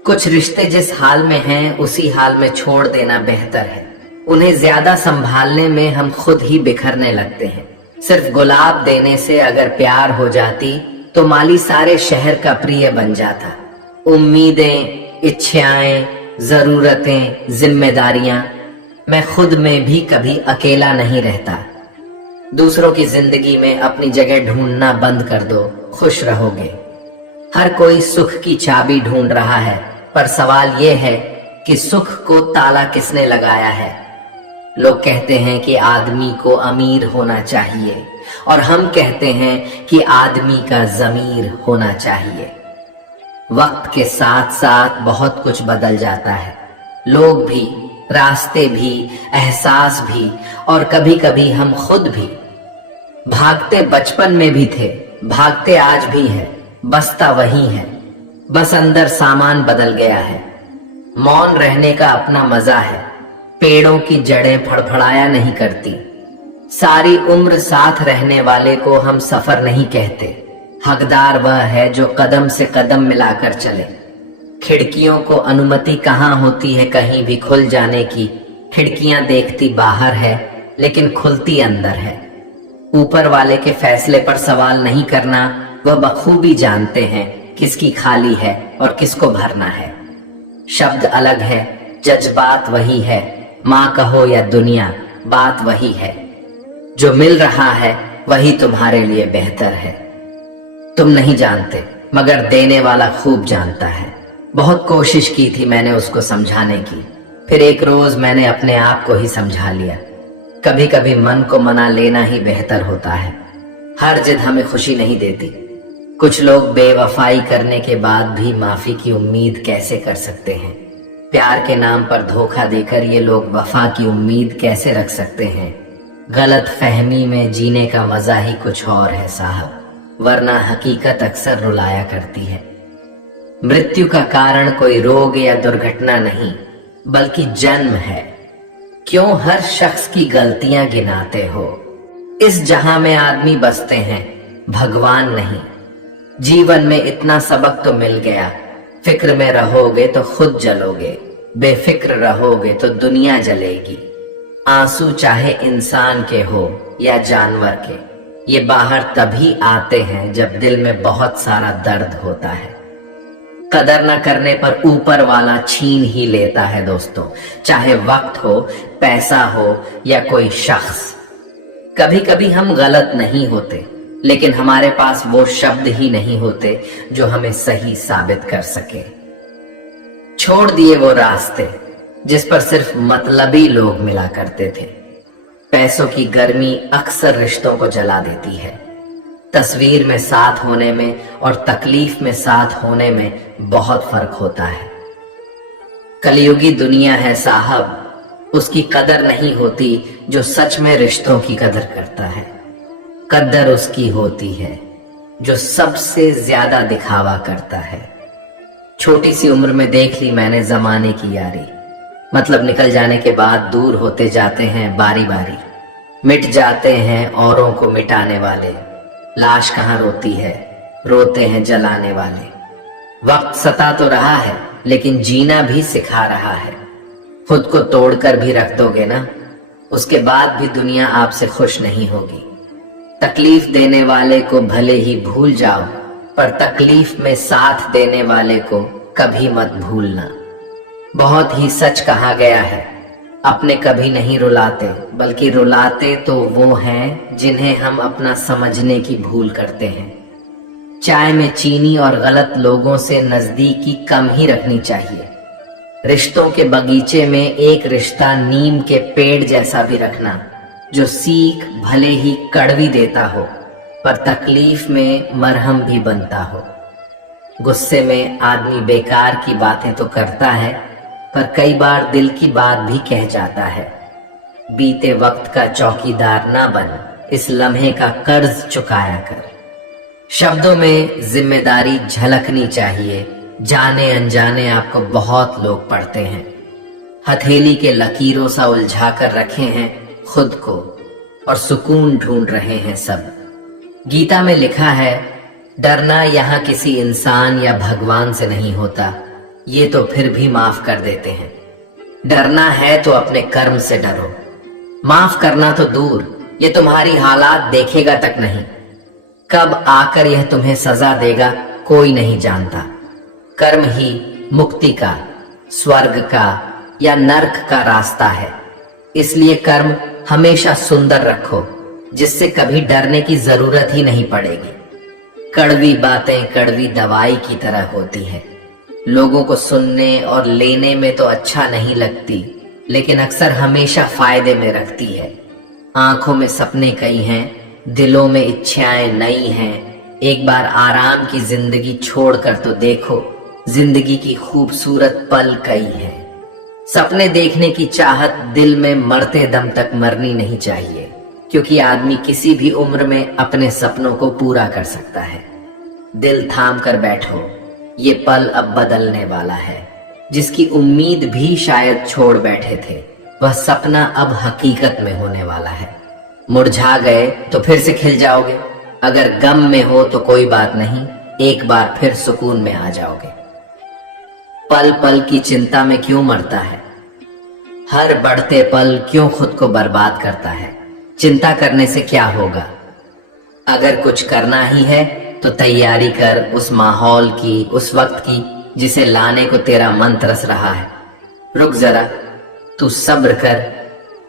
कुछ रिश्ते जिस हाल में हैं उसी हाल में छोड़ देना बेहतर है। उन्हें ज्यादा संभालने में हम खुद ही बिखरने लगते हैं। सिर्फ गुलाब देने से अगर प्यार हो जाती तो माली सारे शहर का प्रिय बन जाता। उम्मीदें, इच्छाएं, जरूरतें, जिम्मेदारियां, मैं खुद में भी कभी अकेला नहीं रहता। दूसरों की जिंदगी में अपनी जगह ढूंढना बंद कर दो, खुश रहोगे। हर कोई सुख की चाबी ढूंढ रहा है, पर सवाल यह है कि सुख को ताला किसने लगाया है। लोग कहते हैं कि आदमी को अमीर होना चाहिए और हम कहते हैं कि आदमी का ज़मीर होना चाहिए। वक्त के साथ साथ बहुत कुछ बदल जाता है। लोग भी, रास्ते भी, एहसास भी और कभी कभी हम खुद भी। भागते बचपन में भी थे, भागते आज भी है, बसता वही है, बस अंदर सामान बदल गया है। मौन रहने का अपना मजा है। पेड़ों की जड़ें फड़फड़ाया नहीं करती। सारी उम्र साथ रहने वाले को हम सफर नहीं कहते। हकदार वह है जो कदम से कदम मिलाकर चले। खिड़कियों को अनुमति कहाँ होती है कहीं भी खुल जाने की। खिड़कियां देखती बाहर है लेकिन खुलती अंदर है। ऊपर वाले के फैसले पर सवाल नहीं करना, वह बखूबी जानते हैं किसकी खाली है और किसको भरना है। शब्द अलग है, जज्बात वही है। माँ कहो या दुनिया, बात वही है। जो मिल रहा है वही तुम्हारे लिए बेहतर है। तुम नहीं जानते मगर देने वाला खूब जानता है। बहुत कोशिश की थी मैंने उसको समझाने की, फिर एक रोज मैंने अपने आप को ही समझा लिया। कभी कभी मन को मना लेना ही बेहतर होता है। हर जिद हमें खुशी नहीं देती। कुछ लोग बेवफाई करने के बाद भी माफी की उम्मीद कैसे कर सकते हैं? प्यार के नाम पर धोखा देकर ये लोग वफा की उम्मीद कैसे रख सकते हैं? गलत फहमी में जीने का मजा ही कुछ और है साहब, वरना हकीकत अक्सर रुलाया करती है। मृत्यु का कारण कोई रोग या दुर्घटना नहीं बल्कि जन्म है। क्यों हर शख्स की गलतियां गिनाते हो? इस जहां में आदमी बसते हैं, भगवान नहीं। जीवन में इतना सबक तो मिल गया, फिक्र में रहोगे तो खुद जलोगे, बेफिक्र रहोगे तो दुनिया जलेगी। आंसू चाहे इंसान के हो या जानवर के, ये बाहर तभी आते हैं जब दिल में बहुत सारा दर्द होता है। कदर न करने पर ऊपर वाला छीन ही लेता है दोस्तों, चाहे वक्त हो, पैसा हो या कोई शख्स। कभी कभी हम गलत नहीं होते, लेकिन हमारे पास वो शब्द ही नहीं होते जो हमें सही साबित कर सके। छोड़ दिए वो रास्ते जिस पर सिर्फ मतलबी लोग मिला करते थे। पैसों की गर्मी अक्सर रिश्तों को जला देती है। तस्वीर में साथ होने में और तकलीफ में साथ होने में बहुत फर्क होता है। कलयुगी दुनिया है साहब, उसकी कदर नहीं होती जो सच में रिश्तों की कदर करता है। कदर उसकी होती है जो सबसे ज्यादा दिखावा करता है। छोटी सी उम्र में देख ली मैंने जमाने की यारी, मतलब निकल जाने के बाद दूर होते जाते हैं बारी बारी। मिट जाते हैं औरों को मिटाने वाले, लाश कहाँ रोती है, रोते हैं जलाने वाले। वक्त सता तो रहा है लेकिन जीना भी सिखा रहा है। खुद को तोड़कर भी रख दोगे ना, उसके बाद भी दुनिया आपसे खुश नहीं होगी। तकलीफ देने वाले को भले ही भूल जाओ, पर तकलीफ में साथ देने वाले को कभी मत भूलना। बहुत ही सच कहा गया है, अपने कभी नहीं रुलाते बल्कि रुलाते तो वो हैं जिन्हें हम अपना समझने की भूल करते हैं। चाय में चीनी और गलत लोगों से नजदीकी कम ही रखनी चाहिए। रिश्तों के बगीचे में एक रिश्ता नीम के पेड़ जैसा भी रखना, जो सीख भले ही कड़वी देता हो पर तकलीफ में मरहम भी बनता हो। गुस्से में आदमी बेकार की बातें तो करता है, पर कई बार दिल की बात भी कह जाता है। बीते वक्त का चौकीदार ना बन, इस लम्हे का कर्ज चुकाया कर। शब्दों में जिम्मेदारी झलकनी चाहिए, जाने अनजाने आपको बहुत लोग पढ़ते हैं। हथेली के लकीरों सा उलझा कर रखे हैं खुद को और सुकून ढूंढ रहे हैं सब। गीता में लिखा है, डरना यहाँ किसी इंसान या भगवान से नहीं होता, ये तो फिर भी माफ कर देते हैं। डरना है तो अपने कर्म से डरो, माफ करना तो दूर, ये तुम्हारी हालात देखेगा तक नहीं। कब आकर यह तुम्हें सजा देगा कोई नहीं जानता। कर्म ही मुक्ति का, स्वर्ग का या नर्क का रास्ता है। इसलिए कर्म हमेशा सुंदर रखो, जिससे कभी डरने की जरूरत ही नहीं पड़ेगी। कड़वी बातें कड़वी दवाई की तरह होती है। लोगों को सुनने और लेने में तो अच्छा नहीं लगती, लेकिन अक्सर हमेशा फायदे में रखती है। आंखों में सपने कई हैं, दिलों में इच्छाएं नई हैं। एक बार आराम की जिंदगी छोड़कर तो देखो, जिंदगी की खूबसूरत पल कई है। सपने देखने की चाहत दिल में मरते दम तक मरनी नहीं चाहिए, क्योंकि आदमी किसी भी उम्र में अपने सपनों को पूरा कर सकता है। दिल थाम कर बैठो, ये पल अब बदलने वाला है। जिसकी उम्मीद भी शायद छोड़ बैठे थे, वह सपना अब हकीकत में होने वाला है। मुरझा गए तो फिर से खिल जाओगे। अगर गम में हो तो कोई बात नहीं, एक बार फिर सुकून में आ जाओगे। पल पल की चिंता में क्यों मरता है? हर बढ़ते पल क्यों खुद को बर्बाद करता है? चिंता करने से क्या होगा? अगर कुछ करना ही है तो तैयारी कर उस माहौल की, उस वक्त की जिसे लाने को तेरा मन तरस रहा है। रुक जरा, तू सब्र कर।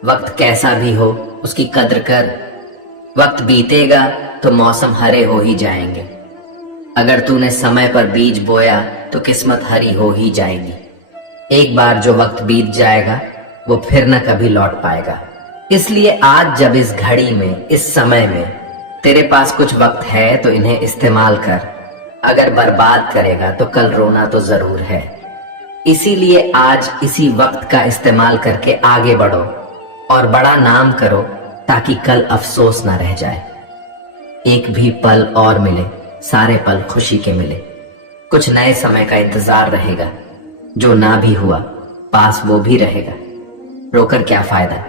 वक्त कैसा भी हो उसकी कद्र कर। वक्त बीतेगा तो मौसम हरे हो ही जाएंगे। अगर तूने समय पर बीज बोया तो किस्मत हरी हो ही जाएगी। एक बार जो वक्त बीत जाएगा वो फिर न कभी लौट पाएगा। इसलिए आज जब इस घड़ी में, इस समय में तेरे पास कुछ वक्त है तो इन्हें इस्तेमाल कर। अगर बर्बाद करेगा तो कल रोना तो जरूर है। इसीलिए आज इसी वक्त का इस्तेमाल करके आगे बढ़ो और बड़ा नाम करो, ताकि कल अफसोस ना रह जाए। एक भी पल और मिले, सारे पल खुशी के मिले। कुछ नए समय का इंतजार रहेगा, जो ना भी हुआ पास वो भी रहेगा। रोकर क्या फायदा,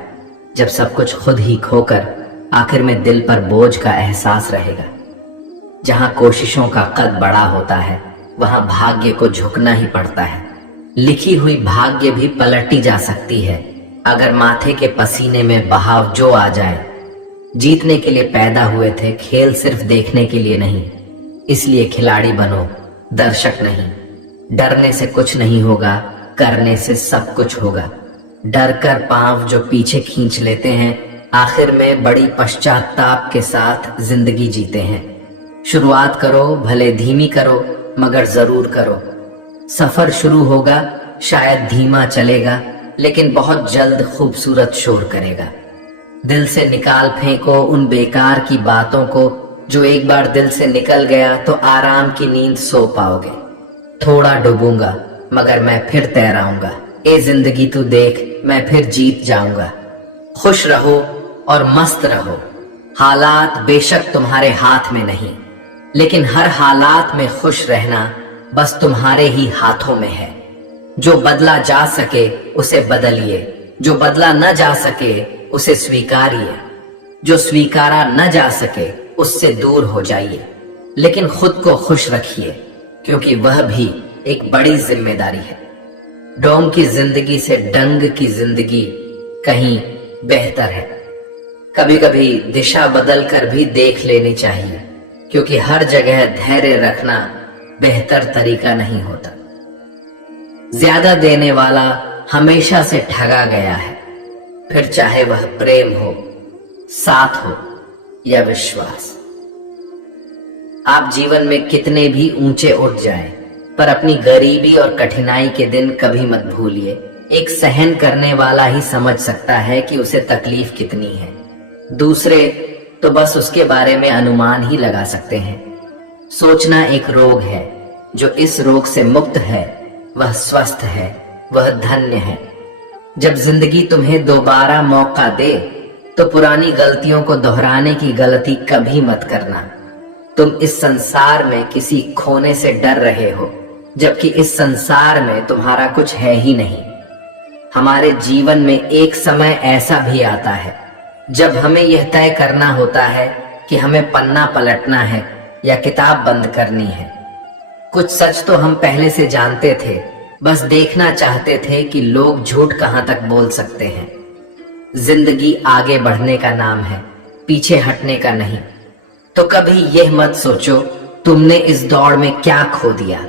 जब सब कुछ खुद ही खोकर आखिर में दिल पर बोझ का एहसास रहेगा। जहां कोशिशों का कद बड़ा होता है, वहां भाग्य को झुकना ही पड़ता है। लिखी हुई भाग्य भी पलटी जा सकती है, अगर माथे के पसीने में बहाव जो आ जाए। जीतने के लिए पैदा हुए थे, खेल सिर्फ देखने के लिए नहीं। इसलिए खिलाड़ी बनो, दर्शक नहीं। डरने से कुछ नहीं होगा, करने से सब कुछ होगा। डर कर पांव जो पीछे खींच लेते हैं, आखिर में बड़ी पश्चाताप के साथ जिंदगी जीते हैं। शुरुआत करो, भले धीमी करो, मगर जरूर करो। सफर शुरू होगा, शायद धीमा चलेगा, लेकिन बहुत जल्द खूबसूरत शोर करेगा। दिल से निकाल फेंको उन बेकार की बातों को, जो एक बार दिल से निकल गया तो आराम की नींद सो पाओगे। थोड़ा डूबूंगा मगर मैं फिर तैराऊंगा। ए जिंदगी तू देख, मैं फिर जीत जाऊंगा। खुश रहो और मस्त रहो। हालात बेशक तुम्हारे हाथ में नहीं, लेकिन हर हालात में खुश रहना बस तुम्हारे ही हाथों में है। जो बदला जा सके उसे बदलिए, जो बदला न जा सके उसे स्वीकारिए, जो स्वीकारा न जा सके उससे दूर हो जाइए। लेकिन खुद को खुश रखिए, क्योंकि वह भी एक बड़ी जिम्मेदारी है। डोंग की जिंदगी से डंग की जिंदगी कहीं बेहतर है। कभी कभी दिशा बदल कर भी देख लेनी चाहिए, क्योंकि हर जगह धैर्य रखना बेहतर तरीका नहीं होता। ज्यादा देने वाला हमेशा से ठगा गया है, फिर चाहे वह प्रेम हो, साथ हो या विश्वास। आप जीवन में कितने भी ऊंचे उठ जाएं, पर अपनी गरीबी और कठिनाई के दिन कभी मत भूलिए। एक सहन करने वाला ही समझ सकता है कि उसे तकलीफ कितनी है। दूसरे तो बस उसके बारे में अनुमान ही लगा सकते हैं। सोचना एक रोग है, जो इस रोग से मुक्त है वह स्वस्थ है। वह धन्य है। जब जिंदगी तुम्हें दोबारा मौका दे तो पुरानी गलतियों को दोहराने की गलती कभी मत करना। तुम इस संसार में किसी खोने से डर रहे हो, जबकि इस संसार में तुम्हारा कुछ है ही नहीं। हमारे जीवन में एक समय ऐसा भी आता है जब हमें यह तय करना होता है कि हमें पन्ना पलटना है या किताब बंद करनी है। कुछ सच तो हम पहले से जानते थे, बस देखना चाहते थे कि लोग झूठ कहां तक बोल सकते हैं। जिंदगी आगे बढ़ने का नाम है, पीछे हटने का नहीं। तो कभी यह मत सोचो तुमने इस दौड़ में क्या खो दिया,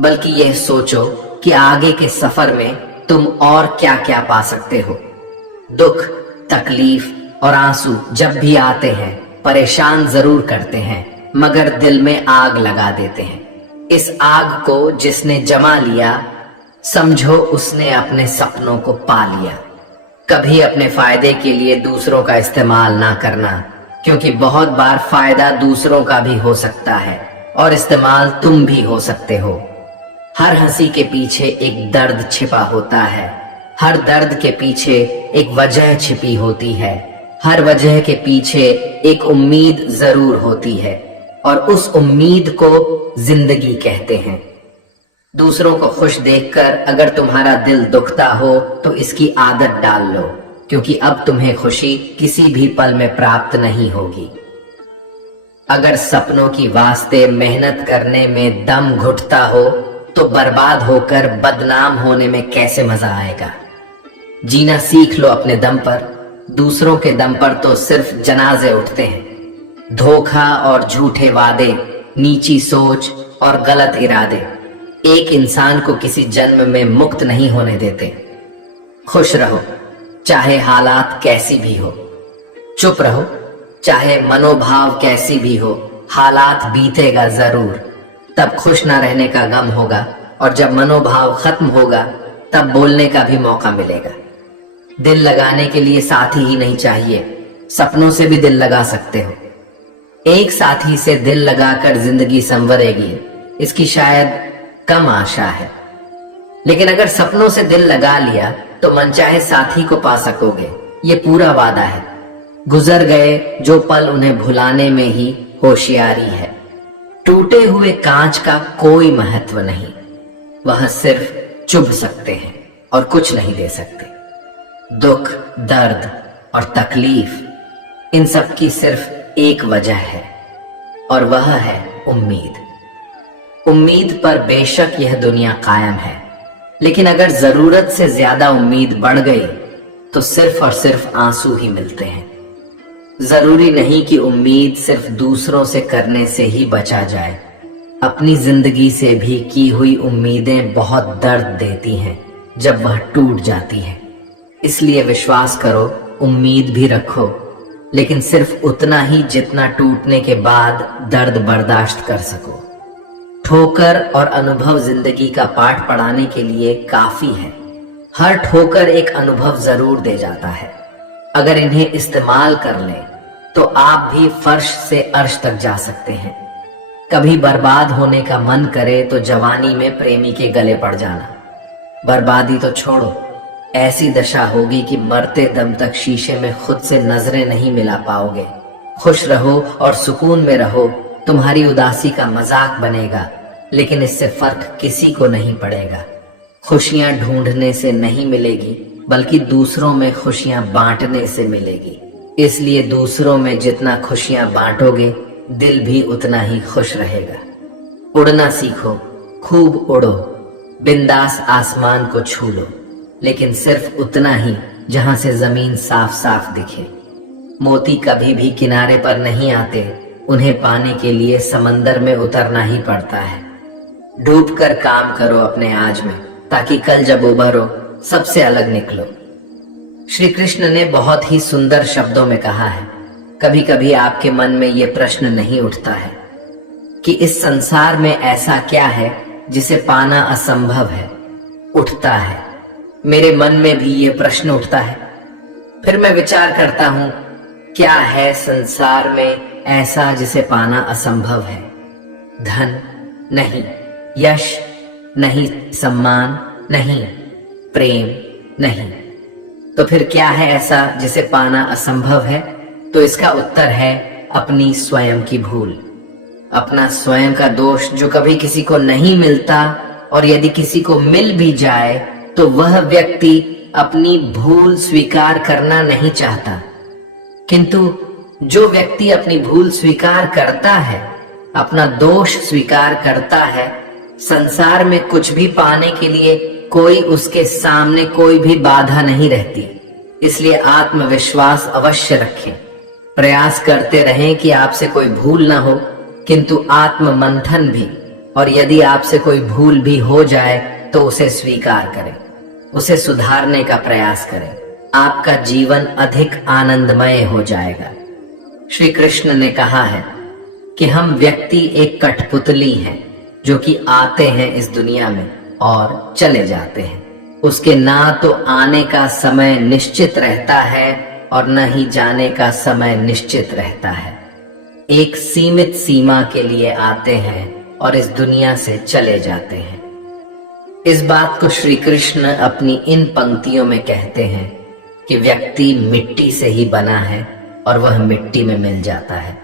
बल्कि यह सोचो कि आगे के सफर में तुम और क्या क्या पा सकते हो। दुख, तकलीफ और आंसू जब भी आते हैं परेशान जरूर करते हैं, मगर दिल में आग लगा देते हैं। इस आग को जिसने जमा लिया, समझो उसने अपने सपनों को पा लिया। कभी अपने फायदे के लिए दूसरों का इस्तेमाल ना करना, क्योंकि बहुत बार फायदा दूसरों का भी हो सकता है और इस्तेमाल तुम भी हो सकते हो। हर हंसी के पीछे एक दर्द छिपा होता है, हर दर्द के पीछे एक वजह छिपी होती है, हर वजह के पीछे एक उम्मीद जरूर होती है, और उस उम्मीद को जिंदगी कहते हैं। दूसरों को खुश देखकर अगर तुम्हारा दिल दुखता हो तो इसकी आदत डाल लो, क्योंकि अब तुम्हें खुशी किसी भी पल में प्राप्त नहीं होगी। अगर सपनों की वास्ते मेहनत करने में दम घुटता हो तो बर्बाद होकर बदनाम होने में कैसे मजा आएगा। जीना सीख लो अपने दम पर, दूसरों के दम पर तो सिर्फ जनाजे उठते हैं। धोखा और झूठे वादे, नीची सोच और गलत इरादे एक इंसान को किसी जन्म में मुक्त नहीं होने देते। खुश रहो चाहे हालात कैसी भी हो, चुप रहो चाहे मनोभाव कैसी भी हो, हालात बीतेगा जरूर। तब खुश ना रहने का गम होगा, और जब मनोभाव खत्म होगा तब बोलने का भी मौका मिलेगा। दिल लगाने के लिए साथी ही नहीं चाहिए, सपनों से भी दिल लगा सकते हो। एक साथी से दिल लगाकर जिंदगी संवरेगी, इसकी शायद कम आशा है। लेकिन अगर सपनों से दिल लगा लिया तो मनचाहे साथी को पा सकोगे, ये पूरा वादा है। गुजर गए जो पल उन्हें भुलाने में ही होशियारी है। टूटे हुए कांच का कोई महत्व नहीं, वह सिर्फ चुभ सकते हैं और कुछ नहीं दे सकते। दुख, दर्द और तकलीफ, इन सब की सिर्फ एक वजह है, और वह है उम्मीद। उम्मीद पर बेशक यह दुनिया कायम है, लेकिन अगर जरूरत से ज्यादा उम्मीद बढ़ गई तो सिर्फ और सिर्फ आंसू ही मिलते हैं। जरूरी नहीं कि उम्मीद सिर्फ दूसरों से करने से ही बचा जाए, अपनी जिंदगी से भी की हुई उम्मीदें बहुत दर्द देती हैं जब वह टूट जाती है। इसलिए विश्वास करो, उम्मीद भी रखो, लेकिन सिर्फ उतना ही जितना टूटने के बाद दर्द बर्दाश्त कर सको। ठोकर और अनुभव जिंदगी का पाठ पढ़ाने के लिए काफी है। हर ठोकर एक अनुभव जरूर दे जाता है। अगर इन्हें इस्तेमाल कर लें तो आप भी फर्श से अर्श तक जा सकते हैं। कभी बर्बाद होने का मन करे तो जवानी में प्रेमी के गले पड़ जाना। बर्बादी तो छोड़ो, ऐसी दशा होगी कि मरते दम तक शीशे में खुद से नजरें नहीं मिला पाओगे। खुश रहो और सुकून में रहो, तुम्हारी उदासी का मजाक बनेगा, लेकिन इससे फर्क किसी को नहीं पड़ेगा। खुशियां ढूंढने से नहीं मिलेगी, बल्कि दूसरों में खुशियां बांटने से मिलेगी। इसलिए दूसरों में जितना खुशियां बांटोगे, दिल भी उतना ही खुश रहेगा। उड़ना सीखो, खूब उड़ो, बिंदास आसमान को छू लो, लेकिन सिर्फ उतना ही जहां से जमीन साफ साफ दिखे। मोती कभी भी किनारे पर नहीं आते, उन्हें पाने के लिए समंदर में उतरना ही पड़ता है। डूबकर काम करो अपने आज में, ताकि कल जब उभरो सबसे अलग निकलो। श्री कृष्ण ने बहुत ही सुंदर शब्दों में कहा है, कभी कभी आपके मन में यह प्रश्न नहीं उठता है कि इस संसार में ऐसा क्या है जिसे पाना असंभव है? उठता है। मेरे मन में भी ये प्रश्न उठता है। फिर मैं विचार करता हूं, क्या है संसार में ऐसा जिसे पाना असंभव है? धन नहीं, यश नहीं, सम्मान नहीं, प्रेम नहीं। तो फिर क्या है ऐसा जिसे पाना असंभव है? तो इसका उत्तर है अपनी स्वयं की भूल, अपना स्वयं का दोष जो कभी किसी को नहीं मिलता, और यदि किसी को मिल भी जाए तो वह व्यक्ति अपनी भूल स्वीकार करना नहीं चाहता। किंतु जो व्यक्ति अपनी भूल स्वीकार करता है, अपना दोष स्वीकार करता है, संसार में कुछ भी पाने के लिए कोई उसके सामने कोई भी बाधा नहीं रहती। इसलिए आत्मविश्वास अवश्य रखें, प्रयास करते रहें कि आपसे कोई भूल ना हो, किंतु आत्म मंथन भी, और यदि आपसे कोई भूल भी हो जाए तो उसे स्वीकार करें, उसे सुधारने का प्रयास करें। आपका जीवन अधिक आनंदमय हो जाएगा। श्री कृष्ण ने कहा है कि हम व्यक्ति एक कठपुतली हैं जो कि आते हैं इस दुनिया में और चले जाते हैं। उसके ना तो आने का समय निश्चित रहता है और न ही जाने का समय निश्चित रहता है। एक सीमित सीमा के लिए आते हैं और इस दुनिया से चले जाते हैं। इस बात को श्री कृष्ण अपनी इन पंक्तियों में कहते हैं कि व्यक्ति मिट्टी से ही बना है और वह मिट्टी में मिल जाता है।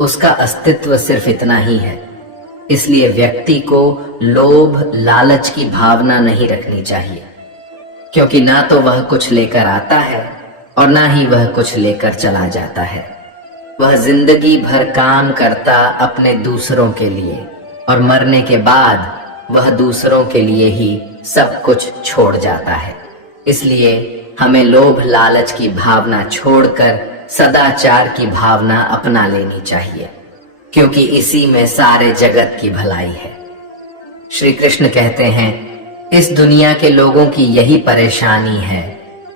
उसका अस्तित्व सिर्फ इतना ही है। इसलिए व्यक्ति को लोभ लालच की भावना नहीं रखनी चाहिए, क्योंकि ना तो वह कुछ लेकर आता है और ना ही वह कुछ लेकर चला जाता है। वह जिंदगी भर काम करता अपने दूसरों के लिए, और मरने के बाद वह दूसरों के लिए ही सब कुछ छोड़ जाता है। इसलिए हमें लोभ लालच की भावना छोड़कर सदाचार की भावना अपना लेनी चाहिए, क्योंकि इसी में सारे जगत की भलाई है। श्री कृष्ण कहते हैं, इस दुनिया के लोगों की यही परेशानी है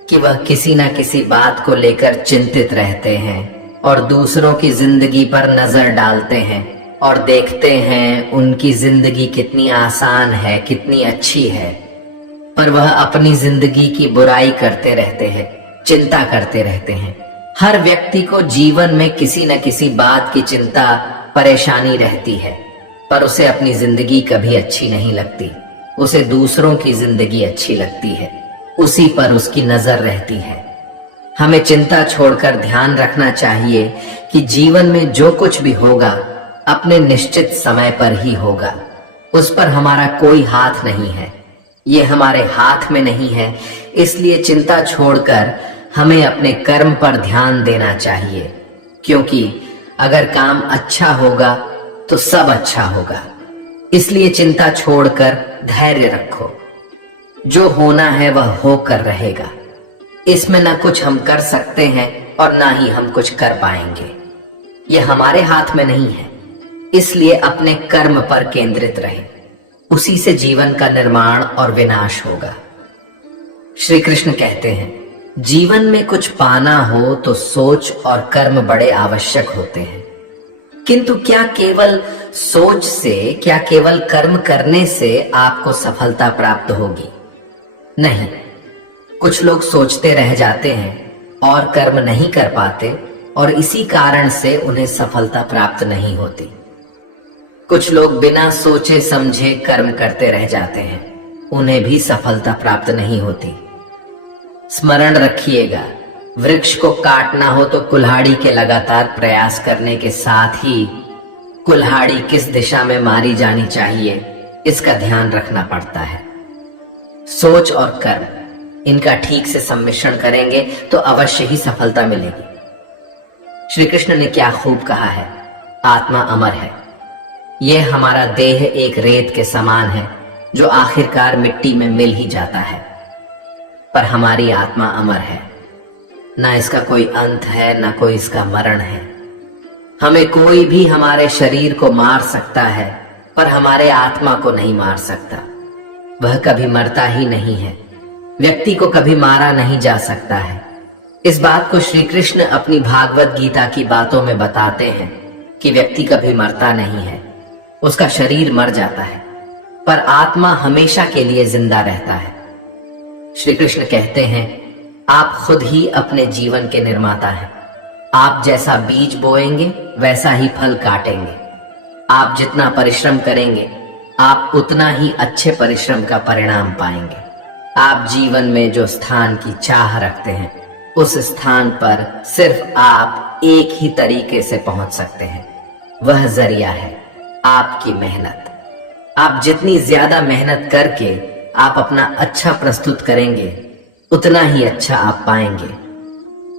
कि वह किसी न किसी बात को लेकर चिंतित रहते हैं और दूसरों की जिंदगी पर नजर डालते हैं और देखते हैं उनकी जिंदगी कितनी आसान है, कितनी अच्छी है, पर वह अपनी जिंदगी की बुराई करते रहते हैं, चिंता करते रहते हैं। हर व्यक्ति को जीवन में किसी न किसी बात की चिंता परेशानी रहती है, पर उसे अपनी जिंदगी कभी अच्छी नहीं लगती। उसे दूसरों की जिंदगी अच्छी लगती है, उसी पर उसकी नजर रहती है। हमें चिंता छोड़कर ध्यान रखना चाहिए कि जीवन में जो कुछ भी होगा अपने निश्चित समय पर ही होगा। उस पर हमारा कोई हाथ नहीं है, ये हमारे हाथ में नहीं है। इसलिए चिंता छोड़कर हमें अपने कर्म पर ध्यान देना चाहिए, क्योंकि अगर काम अच्छा होगा तो सब अच्छा होगा। इसलिए चिंता छोड़कर धैर्य रखो। जो होना है वह होकर रहेगा। इसमें ना कुछ हम कर सकते हैं और ना ही हम कुछ कर पाएंगे। यह हमारे हाथ में नहीं है। इसलिए अपने कर्म पर केंद्रित रहे, उसी से जीवन का निर्माण और विनाश होगा। श्री कृष्ण कहते हैं, जीवन में कुछ पाना हो तो सोच और कर्म बड़े आवश्यक होते हैं, किंतु क्या केवल सोच से, क्या केवल कर्म करने से आपको सफलता प्राप्त होगी? नहीं। कुछ लोग सोचते रह जाते हैं और कर्म नहीं कर पाते, और इसी कारण से उन्हें सफलता प्राप्त नहीं होती। कुछ लोग बिना सोचे समझे कर्म करते रह जाते हैं, उन्हें भी सफलता प्राप्त नहीं होती। स्मरण रखिएगा, वृक्ष को काटना हो तो कुल्हाड़ी के लगातार प्रयास करने के साथ ही कुल्हाड़ी किस दिशा में मारी जानी चाहिए इसका ध्यान रखना पड़ता है। सोच और कर्म, इनका ठीक से सम्मिश्रण करेंगे तो अवश्य ही सफलता मिलेगी। श्री कृष्ण ने क्या खूब कहा है, आत्मा अमर है। यह हमारा देह एक रेत के समान है जो आखिरकार मिट्टी में मिल ही जाता है, पर हमारी आत्मा अमर है। ना इसका कोई अंत है, ना कोई इसका मरण है। हमें कोई भी हमारे शरीर को मार सकता है, पर हमारे आत्मा को नहीं मार सकता। वह कभी मरता ही नहीं है। व्यक्ति को कभी मारा नहीं जा सकता है। इस बात को श्री कृष्ण अपनी भागवत गीता की बातों में बताते हैं कि व्यक्ति कभी मरता नहीं है, उसका शरीर मर जाता है, पर आत्मा हमेशा के लिए जिंदा रहता है। श्री कृष्ण कहते हैं, आप खुद ही अपने जीवन के निर्माता हैं। आप जैसा बीज बोएंगे वैसा ही फल काटेंगे। आप जितना परिश्रम करेंगे आप उतना ही अच्छे परिश्रम का परिणाम पाएंगे। आप जीवन में जो स्थान की चाह रखते हैं, उस स्थान पर सिर्फ आप एक ही तरीके से पहुंच सकते हैं। वह जरिया है आपकी मेहनत। आप जितनी ज्यादा मेहनत करके आप अपना अच्छा प्रस्तुत करेंगे, उतना ही अच्छा आप पाएंगे।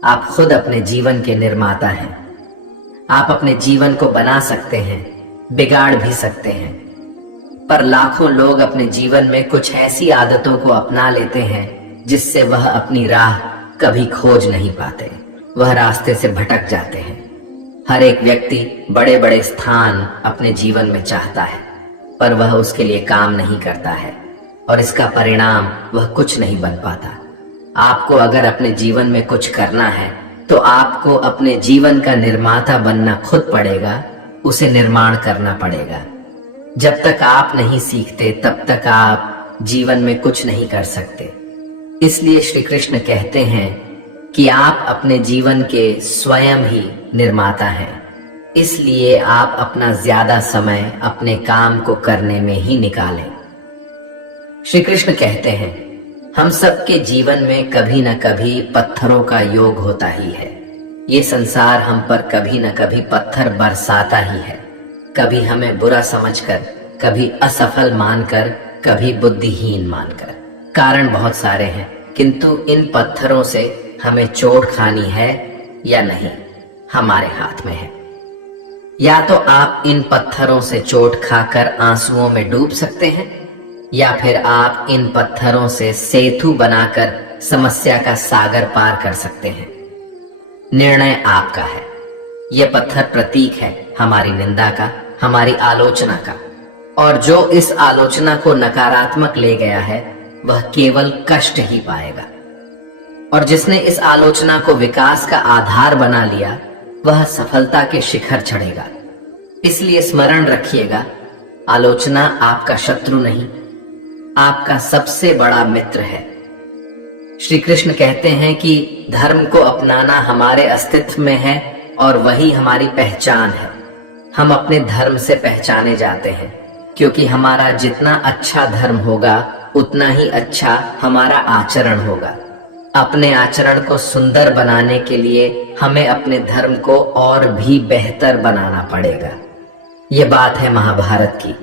आप खुद अपने जीवन के निर्माता हैं। आप अपने जीवन को बना सकते हैं, बिगाड़ भी सकते हैं। पर लाखों लोग अपने जीवन में कुछ ऐसी आदतों को अपना लेते हैं जिससे वह अपनी राह कभी खोज नहीं पाते, वह रास्ते से भटक जाते हैं। हर एक व्यक्ति बड़े बड़े स्थान अपने जीवन में चाहता है, पर वह उसके लिए काम नहीं करता है और इसका परिणाम वह कुछ नहीं बन पाता। आपको अगर अपने जीवन में कुछ करना है तो आपको अपने जीवन का निर्माता बनना खुद पड़ेगा, उसे निर्माण करना पड़ेगा। जब तक आप नहीं सीखते तब तक आप जीवन में कुछ नहीं कर सकते। इसलिए श्री कृष्ण कहते हैं कि आप अपने जीवन के स्वयं ही निर्माता हैं। इसलिए आप अपना ज्यादा समय अपने काम को करने में ही निकालें। श्री कृष्ण कहते हैं, हम सबके जीवन में कभी न कभी पत्थरों का योग होता ही है। ये संसार हम पर कभी न कभी पत्थर बरसाता ही है, कभी हमें बुरा समझकर, कभी असफल मानकर, कभी बुद्धिहीन मानकर। कारण बहुत सारे हैं, किंतु इन पत्थरों से हमें चोट खानी है या नहीं, हमारे हाथ में है। या तो आप इन पत्थरों से चोट खाकर आंसुओं में डूब सकते हैं, या फिर आप इन पत्थरों से सेतु बनाकर समस्या का सागर पार कर सकते हैं। निर्णय आपका है। यह पत्थर प्रतीक है हमारी निंदा का, हमारी आलोचना का, और जो इस आलोचना को नकारात्मक ले गया है वह केवल कष्ट ही पाएगा, और जिसने इस आलोचना को विकास का आधार बना लिया वह सफलता के शिखर चढ़ेगा। इसलिए स्मरण रखिएगा, आलोचना आपका शत्रु नहीं, आपका सबसे बड़ा मित्र है। श्री कृष्ण कहते हैं कि धर्म को अपनाना हमारे अस्तित्व में है और वही हमारी पहचान है। हम अपने धर्म से पहचाने जाते हैं, क्योंकि हमारा जितना अच्छा धर्म होगा उतना ही अच्छा हमारा आचरण होगा। अपने आचरण को सुंदर बनाने के लिए हमें अपने धर्म को और भी बेहतर बनाना पड़ेगा। ये बात है महाभारत की।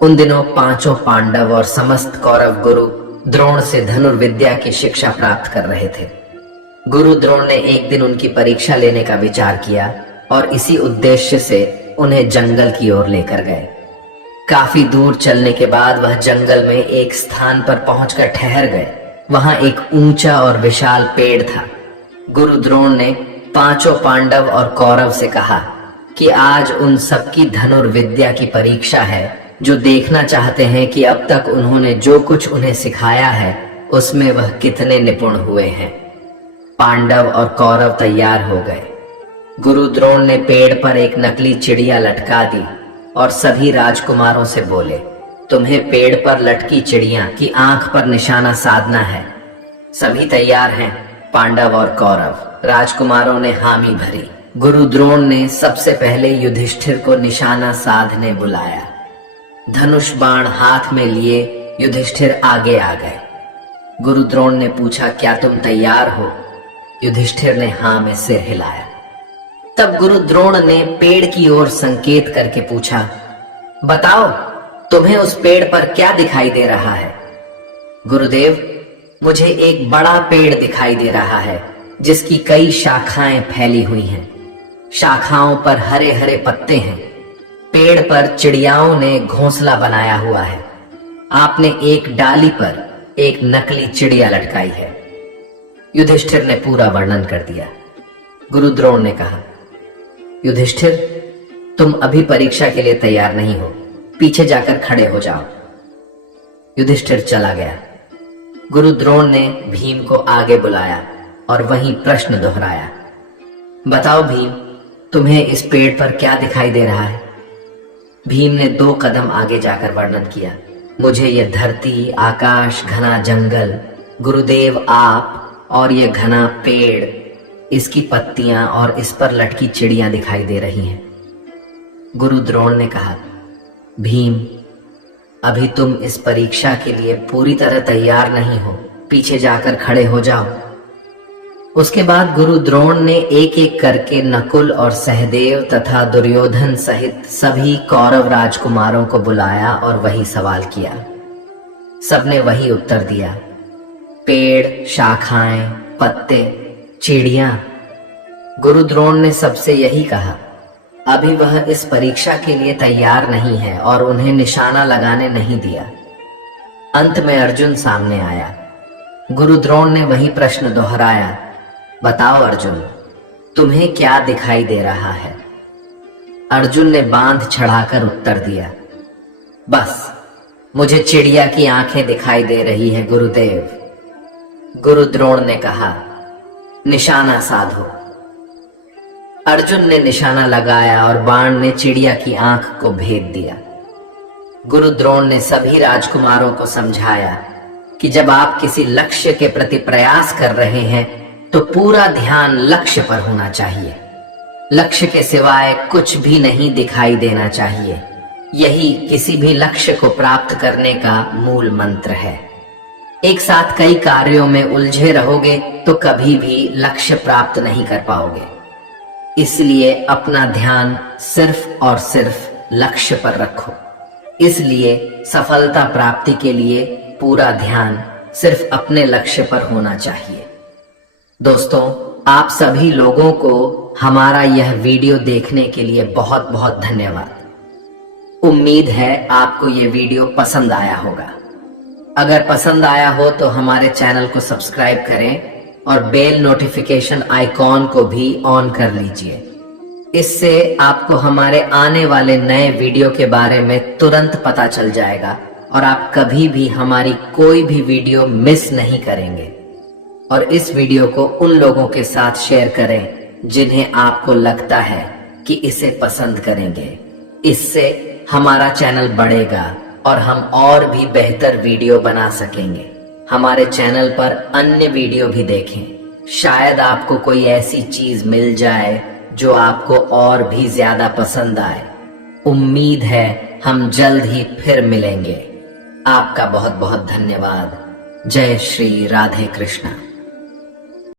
उन दिनों पांचों पांडव और समस्त कौरव गुरु द्रोण से धनुर्विद्या की शिक्षा प्राप्त कर रहे थे। गुरु द्रोण ने एक दिन उनकी परीक्षा लेने का विचार किया और इसी उद्देश्य से उन्हें जंगल की ओर लेकर गए। काफी दूर चलने के बाद वह जंगल में एक स्थान पर पहुंचकर ठहर गए। वहां एक ऊंचा और विशाल पेड़ था। गुरु द्रोण ने पांचों पांडव और कौरव से कहा कि आज उन सबकी धनुर्विद्या की परीक्षा है, जो देखना चाहते हैं कि अब तक उन्होंने जो कुछ उन्हें सिखाया है उसमें वह कितने निपुण हुए हैं। पांडव और कौरव तैयार हो गए। गुरु द्रोण ने पेड़ पर एक नकली चिड़िया लटका दी और सभी राजकुमारों से बोले, तुम्हें पेड़ पर लटकी चिड़िया की आंख पर निशाना साधना है। सभी तैयार हैं। पांडव और कौरव राजकुमारों ने हामी भरी। गुरु द्रोण ने सबसे पहले युधिष्ठिर को निशाना साधने बुलाया। धनुष बाण हाथ में लिए युधिष्ठिर आगे आ गए। गुरु द्रोण ने पूछा, क्या तुम तैयार हो? युधिष्ठिर ने हाँ में सिर हिलाया। तब गुरु द्रोण ने पेड़ की ओर संकेत करके पूछा, बताओ तुम्हें उस पेड़ पर क्या दिखाई दे रहा है? गुरुदेव, मुझे एक बड़ा पेड़ दिखाई दे रहा है जिसकी कई शाखाएं फैली हुई हैं। शाखाओं पर हरे हरे पत्ते हैं। पेड़ पर चिड़ियाओं ने घोंसला बनाया हुआ है। आपने एक डाली पर एक नकली चिड़िया लटकाई है। युधिष्ठिर ने पूरा वर्णन कर दिया। गुरु द्रोण ने कहा, युधिष्ठिर, तुम अभी परीक्षा के लिए तैयार नहीं हो, पीछे जाकर खड़े हो जाओ। युधिष्ठिर चला गया। गुरु द्रोण ने भीम को आगे बुलाया और वही प्रश्न दोहराया, बताओ भीम, तुम्हें इस पेड़ पर क्या दिखाई दे रहा है? भीम ने 2 कदम आगे जाकर वर्णन किया, मुझे यह धरती, आकाश, घना जंगल, गुरुदेव आप और यह घना पेड़, इसकी पत्तियां और इस पर लटकी चिड़ियां दिखाई दे रही हैं। गुरु द्रोण ने कहा, भीम, अभी तुम इस परीक्षा के लिए पूरी तरह तैयार नहीं हो। पीछे जाकर खड़े हो जाओ। उसके बाद गुरु द्रोण ने एक एक करके नकुल और सहदेव तथा दुर्योधन सहित सभी कौरव राजकुमारों को बुलाया और वही सवाल किया। सबने वही उत्तर दिया। पेड़, शाखाएं, पत्ते, चिड़िया। गुरु द्रोण ने सबसे यही कहा, अभी वह इस परीक्षा के लिए तैयार नहीं है और उन्हें निशाना लगाने नहीं दिया। अंत में अर्जुन सामने आया। गुरु द्रोण ने वही प्रश्न दोहराया, बताओ अर्जुन, तुम्हें क्या दिखाई दे रहा है? अर्जुन ने बांध चढ़ाकर उत्तर दिया, बस मुझे चिड़िया की आंखें दिखाई दे रही है गुरुदेव। गुरु द्रोण ने कहा, निशाना साधो। अर्जुन ने निशाना लगाया और बाण ने चिड़िया की आंख को भेद दिया। गुरु द्रोण ने सभी राजकुमारों को समझाया कि जब आप किसी लक्ष्य के प्रति प्रयास कर रहे हैं तो पूरा ध्यान लक्ष्य पर होना चाहिए। लक्ष्य के सिवाय कुछ भी नहीं दिखाई देना चाहिए। यही किसी भी लक्ष्य को प्राप्त करने का मूल मंत्र है। एक साथ कई कार्यों में उलझे रहोगे तो कभी भी लक्ष्य प्राप्त नहीं कर पाओगे। इसलिए अपना ध्यान सिर्फ और सिर्फ लक्ष्य पर रखो। इसलिए सफलता प्राप्ति के लिए पूरा ध्यान सिर्फ अपने लक्ष्य पर होना चाहिए। दोस्तों, आप सभी लोगों को हमारा यह वीडियो देखने के लिए बहुत बहुत धन्यवाद। उम्मीद है आपको ये वीडियो पसंद आया होगा। अगर पसंद आया हो तो हमारे चैनल को सब्सक्राइब करें और बेल नोटिफिकेशन आइकॉन को भी ऑन कर लीजिए। इससे आपको हमारे आने वाले नए वीडियो के बारे में तुरंत पता चल जाएगा और आप कभी भी हमारी कोई भी वीडियो मिस नहीं करेंगे। और इस वीडियो को उन लोगों के साथ शेयर करें जिन्हें आपको लगता है कि इसे पसंद करेंगे। इससे हमारा चैनल बढ़ेगा और हम और भी बेहतर वीडियो बना सकेंगे। हमारे चैनल पर अन्य वीडियो भी देखें, शायद आपको कोई ऐसी चीज मिल जाए जो आपको और भी ज्यादा पसंद आए। उम्मीद है हम जल्द ही फिर मिलेंगे। आपका बहुत बहुत धन्यवाद। जय श्री राधे कृष्णा।